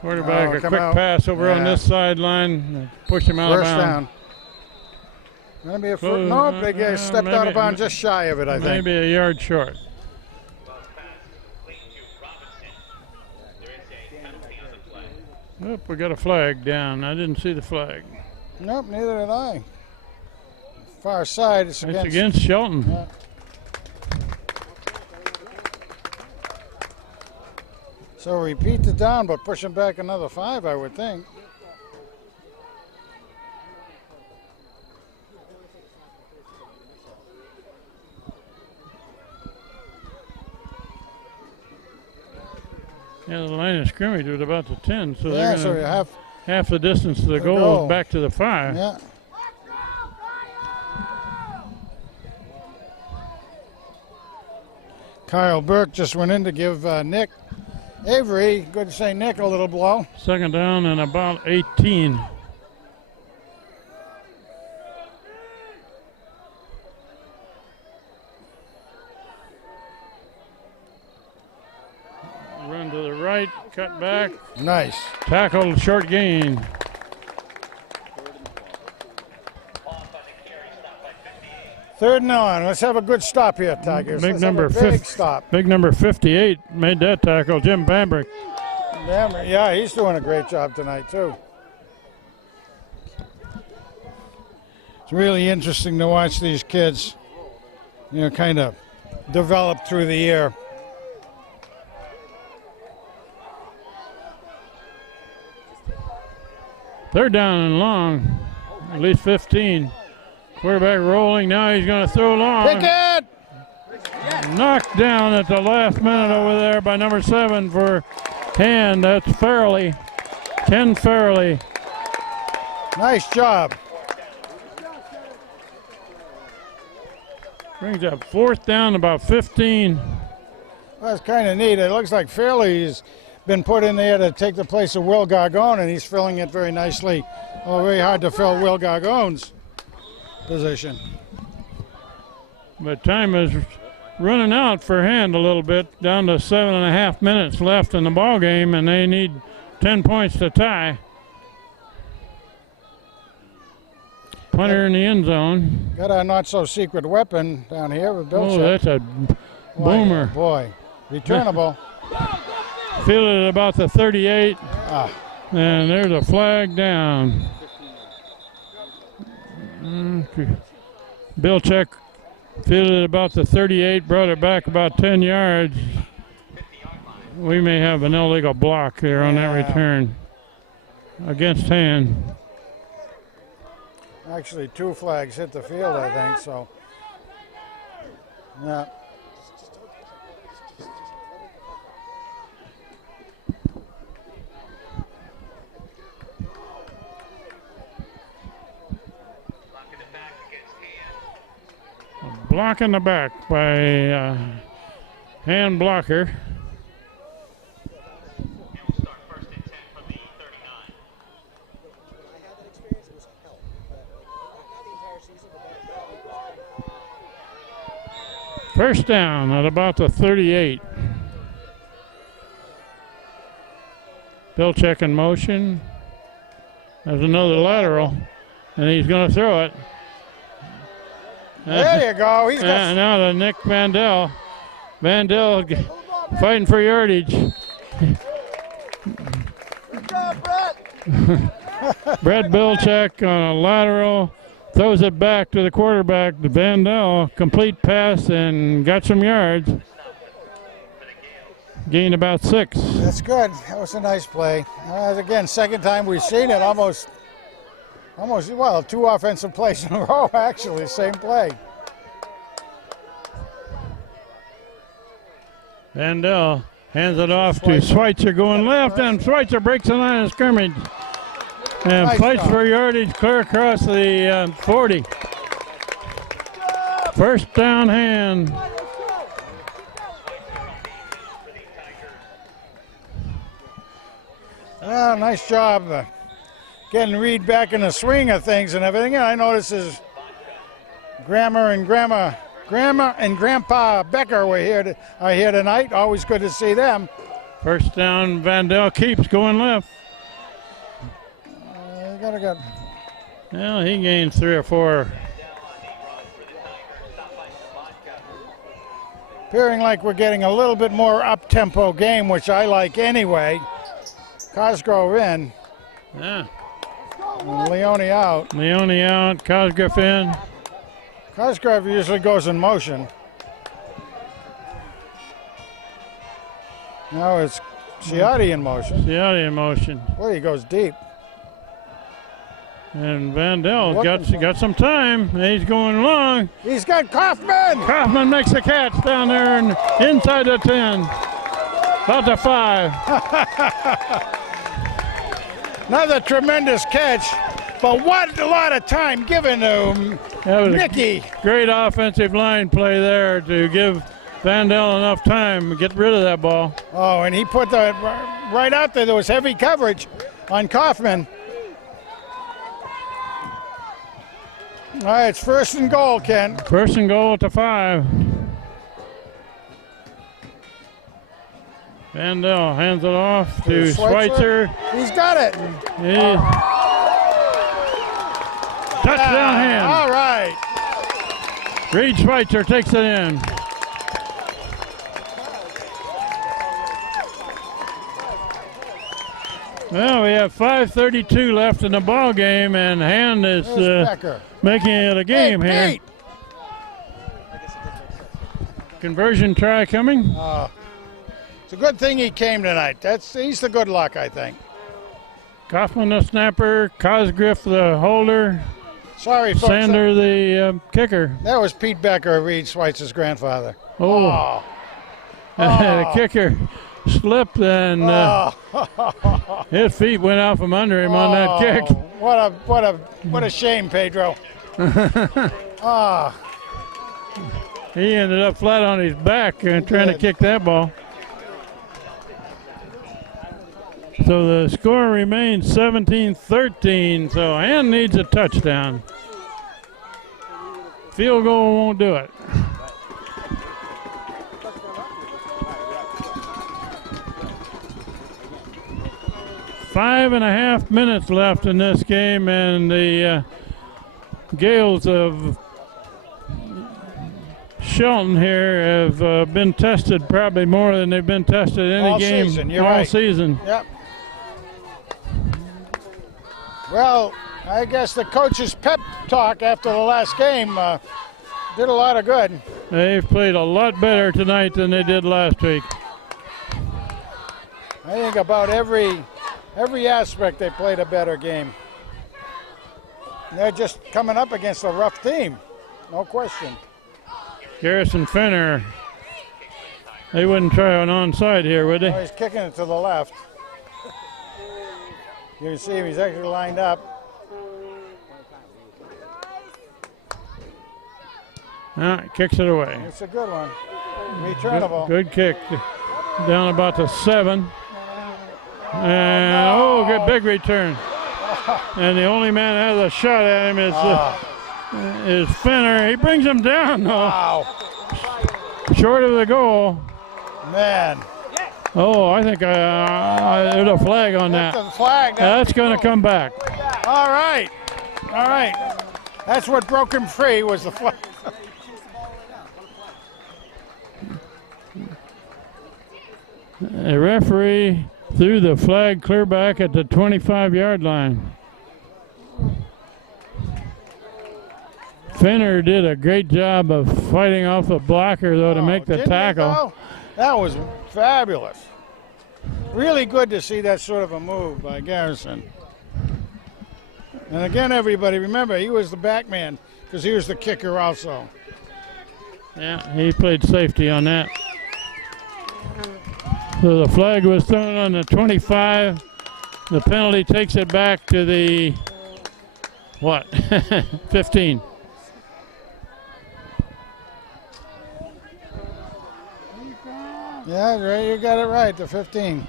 Quarterback, a quick pass over on this sideline, push him out of bounds. First down. Gonna be a foot. No, they stepped out of bounds just shy of it, I think. Maybe a yard short. Oop, we got a flag down. I didn't see the flag. Nope, neither did I. Far side, it's against Shelton. Yeah. So repeat the down, but push him back another 5, I would think. Yeah, the line of scrimmage was about the 10, so Yeah, they're so going you to have half the distance to the goal is back to the 5. Yeah. Kyle Burke just went in to give Nick Avery, good to say Nick, a little blow. Second down and about 18. Run to the right, cut back. Nice. Tackled, short gain. Third and on. Let's have a good stop here, Tigers. Big Let's number have a big stop. Big number 58 made that tackle, Jim Bambrick. Yeah, he's doing a great job tonight, too. It's really interesting to watch these kids, kind of develop through the year. Third down and long, at least 15. Quarterback rolling, now he's going to throw long. Pick it! Knocked down at the last minute over there by number 7 for Hand. That's Farrelly. Ken Farrelly. Nice job. Brings up fourth down, about 15. That's kind of neat. It looks like Fairley's been put in there to take the place of Will Gargone, and he's filling it very nicely. Oh, very hard to fill Will Gargone's position. But time is running out for Hand a little bit, down to 7.5 minutes left in the ball game, and they need 10 points to tie. Punter in the end zone. Got our not-so-secret weapon down here with Bill. Oh, that's a boomer. Boy, returnable. Fielded at about the 38. Ah. And there's a flag down. Bilchek fielded about the 38, brought it back about 10 yards. We may have an illegal block there on that return against Hand. Actually, 2 flags hit the field, I think, so. Yeah. Block in the back by Hand blocker. First down at about the 38. Bilchek in motion. There's another lateral, and he's going to throw it. There you go. He's got now to Nick Vandell. Vandell fighting for yardage. Good job, Brett. Brett Bilchek on a lateral. Throws it back to the quarterback, to Vandell. Complete pass and got some yards. Gained about 6. That's good. That was a nice play. Again, second time we've seen it. Almost Almost, well, 2 offensive plays in a row, actually, same play. Vandell hands it off to Schweitzer going left, and Schweitzer breaks the line of scrimmage and Nice fights job. for yardage clear across the 40. First down hand. Well, nice job getting Reed back in the swing of things and everything. And I notice his Grandma and Grandpa Becker are here tonight. Always good to see them. First down, Vandell keeps going left. Gotta go. Well, he gained 3 or 4. Appearing like we're getting a little bit more up-tempo game, which I like anyway. Cosgrove in, Yeah. and Leone out. Leone out, Cosgrove in. Cosgrove usually goes in motion. Now it's Ciotti in motion. Ciotti in motion. Boy, he goes deep. And Vandell Looking got some time. He's going long. He's got Kaufman. Kaufman makes a catch down there and inside the 10. About the 5. Another tremendous catch, but what a lot of time given to That was Mickey. a great offensive line play there to give Vandell enough time to get rid of that ball. Oh, and he put the right out there. There was heavy coverage on Kaufman. All right, it's 1st and goal, Ken. First and goal at the 5. Vandell hands it off to Schweitzer. He's got it. Touchdown hand. All right. Reed Schweitzer takes it in. Well, we have 5:32 left in the ball game, and Hand is Becker. making it a game Hey, here. Pete. Conversion try coming. It's a good thing he came tonight. He's the good luck, I think. Kaufman the snapper, Cosgriff the holder, Sorry, folks. Sander the kicker. That was Pete Becker, Reed Schweitzer's grandfather. Oh, the kicker slipped and his feet went out from under him on that kick. What a shame, Pedro. He ended up flat on his back trying to kick that ball. So the score remains 17-13, so Hand needs a touchdown. Field goal won't do it. Five and a half minutes left in this game, and the Gales of Shelton here have been tested probably more than they've been tested any All game season, you're all right. season. Yep. Well, I guess the coach's pep talk after the last game did a lot of good. They've played a lot better tonight than they did last week. I think about every aspect they played a better game. And they're just coming up against a rough team, no question. Garrison Fenner, they wouldn't try an onside here, would Oh, they? he's kicking it to the left. You can see him, he's actually lined up. Kicks it away. It's a good one. Returnable. Good kick. Down about to 7. And good big return. And the only man that has a shot at him is Fenner. He brings him down though. Wow. Short of the goal. Man. Oh, I think there's a flag on that. That's the flag. That's going to come back. All right. All right. That's what broke him free was the flag. The referee threw the flag clear back at the 25-yard line. Fenner did a great job of fighting off the blocker, though, to make the Didn't he, tackle. though? That was fabulous. Really good to see that sort of a move by Garrison. And again, everybody, remember, he was the back man because he was the kicker also. Yeah, he played safety on that. So the flag was thrown on the 25. The penalty takes it back to the, 15. Yeah, right, you got it right, the 15.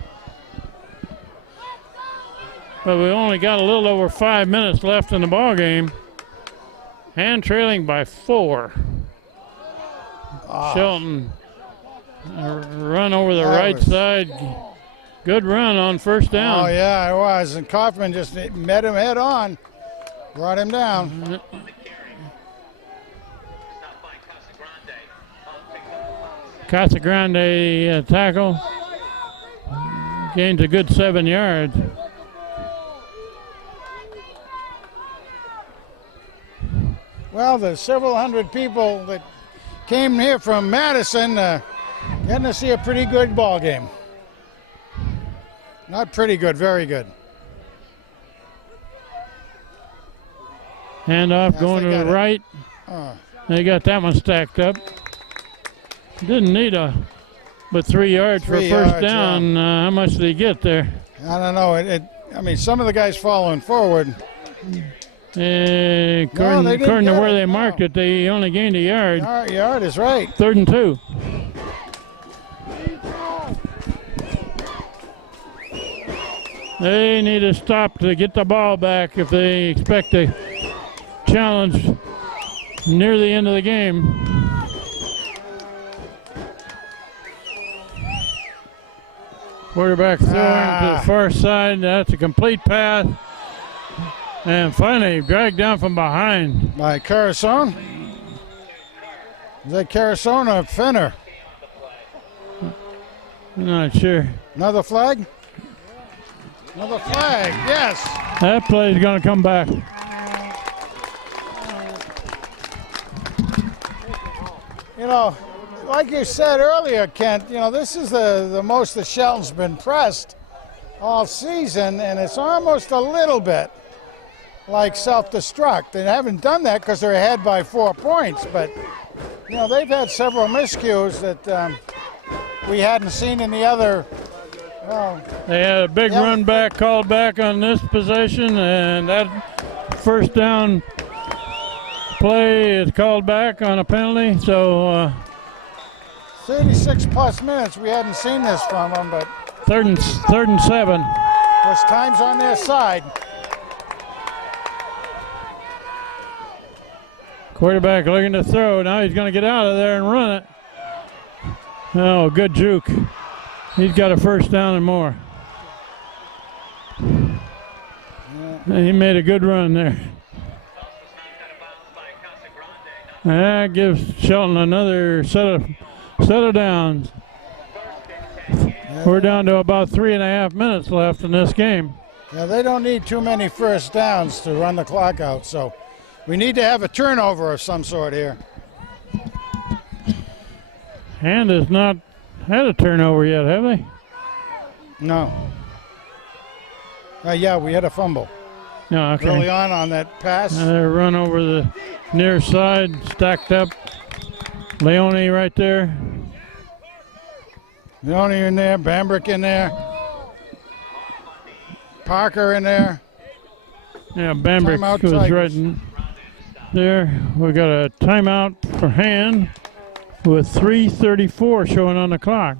But we only got a little over 5 minutes left in the ball game. Hand trailing by 4. Shelton run over the right side. Good run on first down. Oh, yeah, it was. And Kaufman just met him head on, brought him down. Casagrande tackle. Gains a good 7 yards. Well, the several hundred people that came here from Madison getting to see a pretty good ball game. Not pretty good, very good. Handoff going to the right. They got that one stacked up. Didn't need but 3 yards for first down. Yeah. How much did he get there? I don't know. I mean, some of the guys following forward. According to where they marked it, they only gained a yard. Yard is right. 3rd and 2. They need to stop to get the ball back if they expect a challenge near the end of the game. Quarterback throwing to the far side. That's a complete pass. And finally dragged down from behind. By Carasone. Is that Carasone or Fenner? I'm not sure. Another flag? Another flag, yes. That play is going to come back. You know, like you said earlier, Kent, you know, this is the most that Shelton's been pressed all season, and it's almost a little bit like self-destruct. They haven't done that because they're ahead by 4 points, but, you know, they've had several miscues that we hadn't seen in the other. Well, they had a big run back called back on this possession, and that first down play is called back on a penalty. So 36 plus minutes, we hadn't seen this from them, but third and 7. Was time's on their side. Quarterback looking to throw. Now he's going to get out of there and run it. Oh, good juke. He's got a first down and more. He made a good run there. That gives Shelton another set of downs. We're down to about 3.5 minutes left in this game. Yeah, they don't need too many first downs to run the clock out, so we need to have a turnover of some sort here. Hand has not had a turnover yet, have they? No. Yeah, we had a fumble. No, okay. Early on that pass. Run over the near side, stacked up. Leone right there. Leone in there, Bambrick in there. Parker in there. Yeah, Bambrick was right in there. We got a timeout for Hand with 3:34 showing on the clock.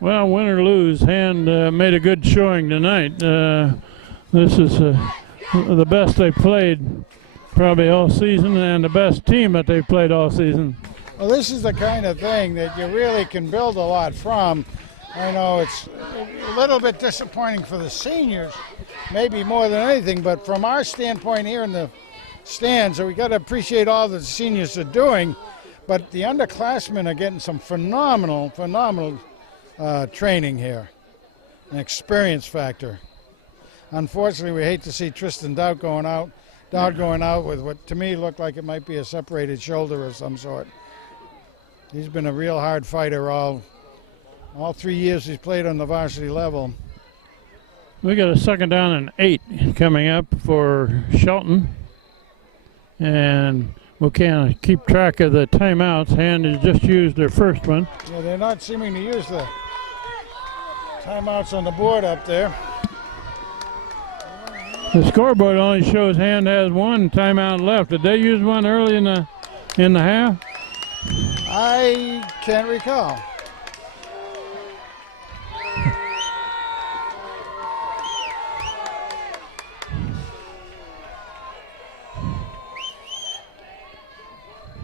Well, win or lose, Hand made a good showing tonight. This is the best they've played probably all season, and the best team that they've played all season. Well, this is the kind of thing that you really can build a lot from. I know it's a little bit disappointing for the seniors, maybe more than anything, but from our standpoint here in the stands, we got to appreciate all that the seniors are doing, but the underclassmen are getting some phenomenal training here, an experience factor. Unfortunately, we hate to see Tristan Dowd going out with what to me looked like it might be a separated shoulder of some sort. He's been a real hard fighter all All 3 years he's played on the varsity level. We got a 2nd down and 8 coming up for Shelton. And we can't keep track of the timeouts. Hand has just used their first one. Yeah, they're not seeming to use the timeouts on the board up there. The scoreboard only shows Hand has 1 timeout left. Did they use one early in the half? I can't recall.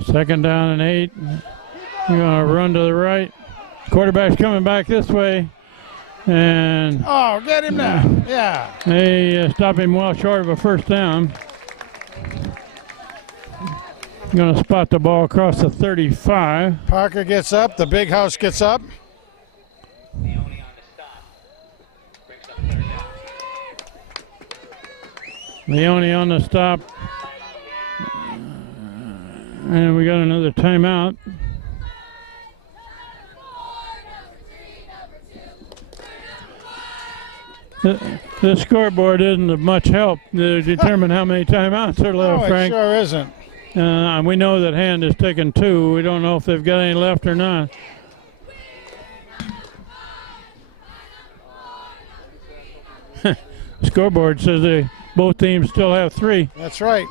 Second down and 8. We're going to run to the right. Quarterback's coming back this way. And oh, get him now. Yeah. They stop him well short of a first down. Going to spot the ball across the 35. Parker gets up. The big house gets up. Leone on the stop. And we got another timeout. The scoreboard isn't of much help to determine how many timeouts are left, No, it Frank. sure isn't. We know that Hand has taken 2. We don't know if they've got any left or not. Scoreboard says both teams still have 3. That's right.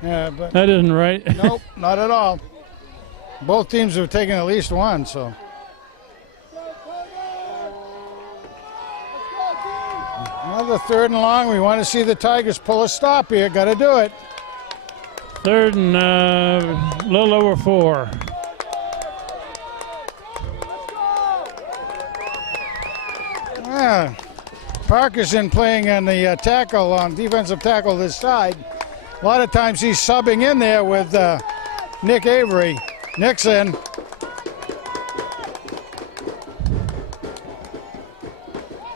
Yeah, but That isn't right. nope, not at all. Both teams have taken at least 1, so. Another 3rd and long. We want to see the Tigers pull a stop here. Got to do it. 3rd and a little over 4. Yeah. Parkinson playing on the tackle, on defensive tackle this side. A lot of times he's subbing in there with Nick Avery. Nick's in.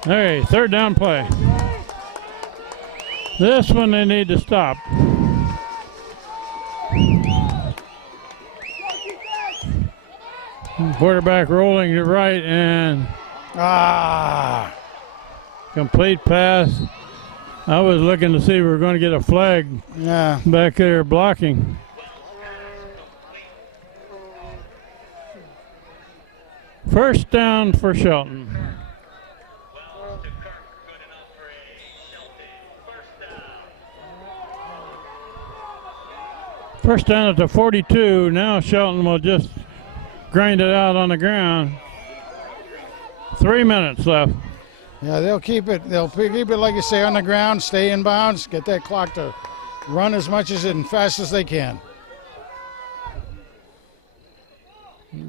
All right, 3rd down play. This one they need to stop. Quarterback rolling to right and complete pass. I was looking to see if we were going to get a flag back there blocking. First down for Shelton. First down at the 42. Now Shelton will just grind it out on the ground. 3 minutes left. Yeah, they'll keep it. They'll keep it, like you say, on the ground, stay in bounds, get that clock to run as much as and fast as they can.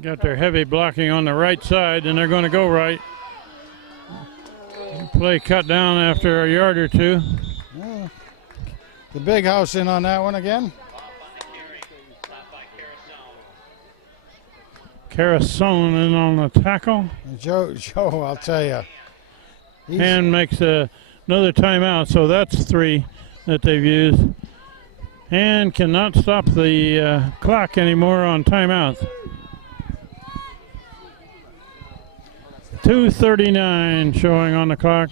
Got their heavy blocking on the right side, and they're going to go right. Play cut down after a yard or 2. Yeah. The big house in on that one again. Carasone in on the tackle. Joe, I'll tell you. And makes another timeout, so that's 3 that they've used. And cannot stop the clock anymore on timeouts. 2:39 showing on the clock.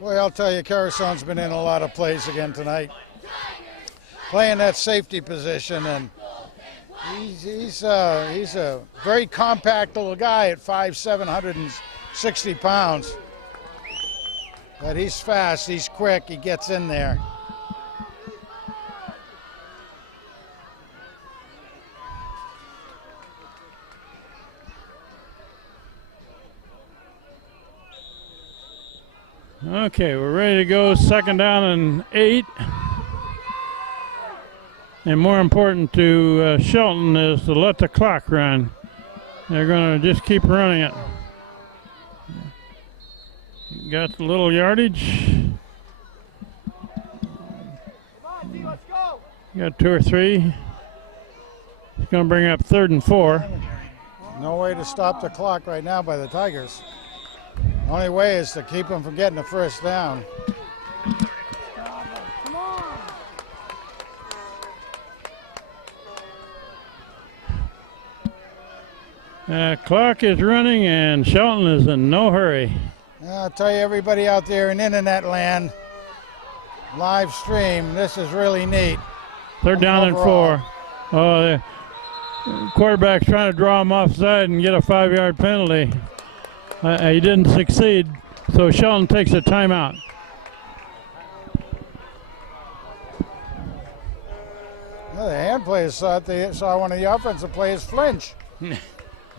Boy, I'll tell you, Carasone's been in a lot of plays again tonight. Playing that safety position, and he's a very compact little guy at 5'7", 160 pounds. But he's fast, he's quick, he gets in there. Okay, we're ready to go. 2nd down and 8. And more important to Shelton is to let the clock run. They're going to just keep running it. Got a little yardage. Got 2 or 3. It's going to bring up 3rd and 4. No way to stop the clock right now by the Tigers. Only way is to keep them from getting the first down. Clock is running, and Shelton is in no hurry. I'll tell you, everybody out there in internet land, live stream, this is really neat. They're down and 4. Oh, the quarterback's trying to draw him offside and get a 5-yard penalty. He didn't succeed, so Shelton takes a timeout. Well, the hand players saw one of the offensive players flinch.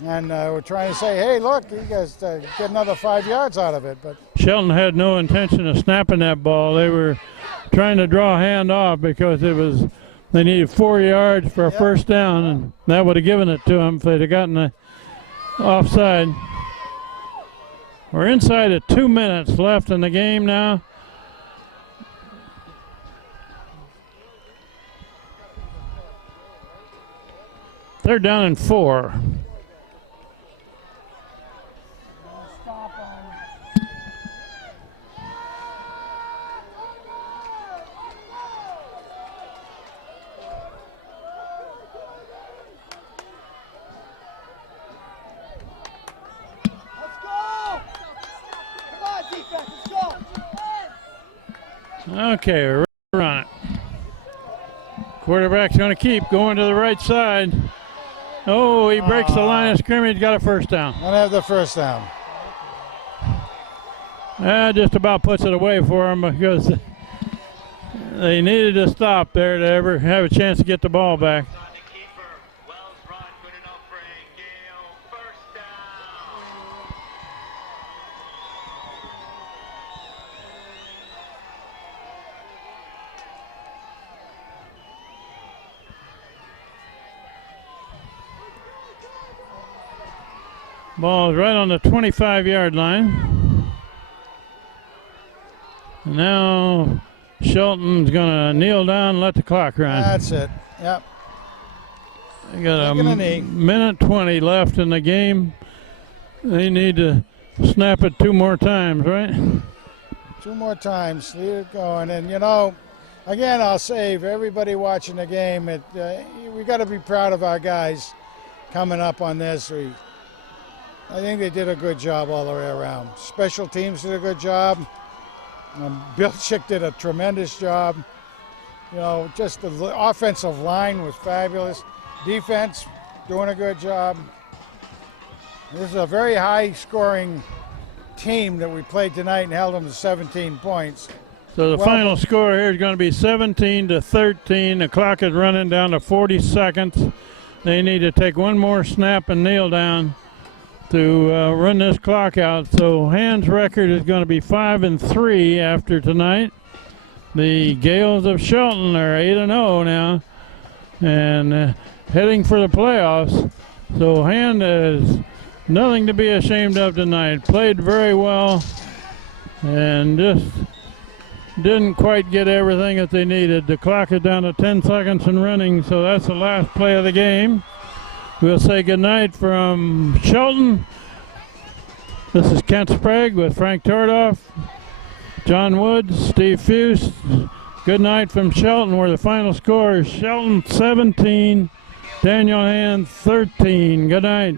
And we're trying to say, hey, look, you guys get another 5 yards out of it. But Shelton had no intention of snapping that ball. They were trying to draw a hand off because they needed 4 yards for a first down, and that would have given it to them if they'd have gotten the offside. We're inside of 2 minutes left in the game now. They're down in 4. Okay, we're on it. Quarterback's going to keep going to the right side. Oh, he breaks the line of scrimmage, got a first down. Gonna have the first down. That just about puts it away for them because they needed to stop there to ever have a chance to get the ball back. Ball is right on the 25-yard line. And now Shelton's going to kneel down and let the clock run. That's it. Yep. They got a minute 20 left in the game. They need to snap it 2 more times, right? 2 more times. Leave it going. And, you know, again, I'll say for everybody watching the game, we got to be proud of our guys coming up on this. I think they did a good job all the way around. Special teams did a good job. Bill Chick did a tremendous job. You know, just the offensive line was fabulous. Defense doing a good job. This is a very high-scoring team that we played tonight and held them to 17 points. So the final score here is going to be 17-13. The clock is running down to 40 seconds. They need to take one more snap and kneel down to run this clock out. So Hand's record is going to be 5-3 after tonight. The Gales of Shelton are 8-0 now and heading for the playoffs. So Hand has nothing to be ashamed of tonight. Played very well and just didn't quite get everything that they needed. The clock is down to 10 seconds and running, so that's the last play of the game. We'll say goodnight from Shelton. This is Kent Sprague with Frank Tordoff, John Woods, Steve Fuse. Good night from Shelton, where the final score is Shelton 17, Daniel Hand 13. Good night.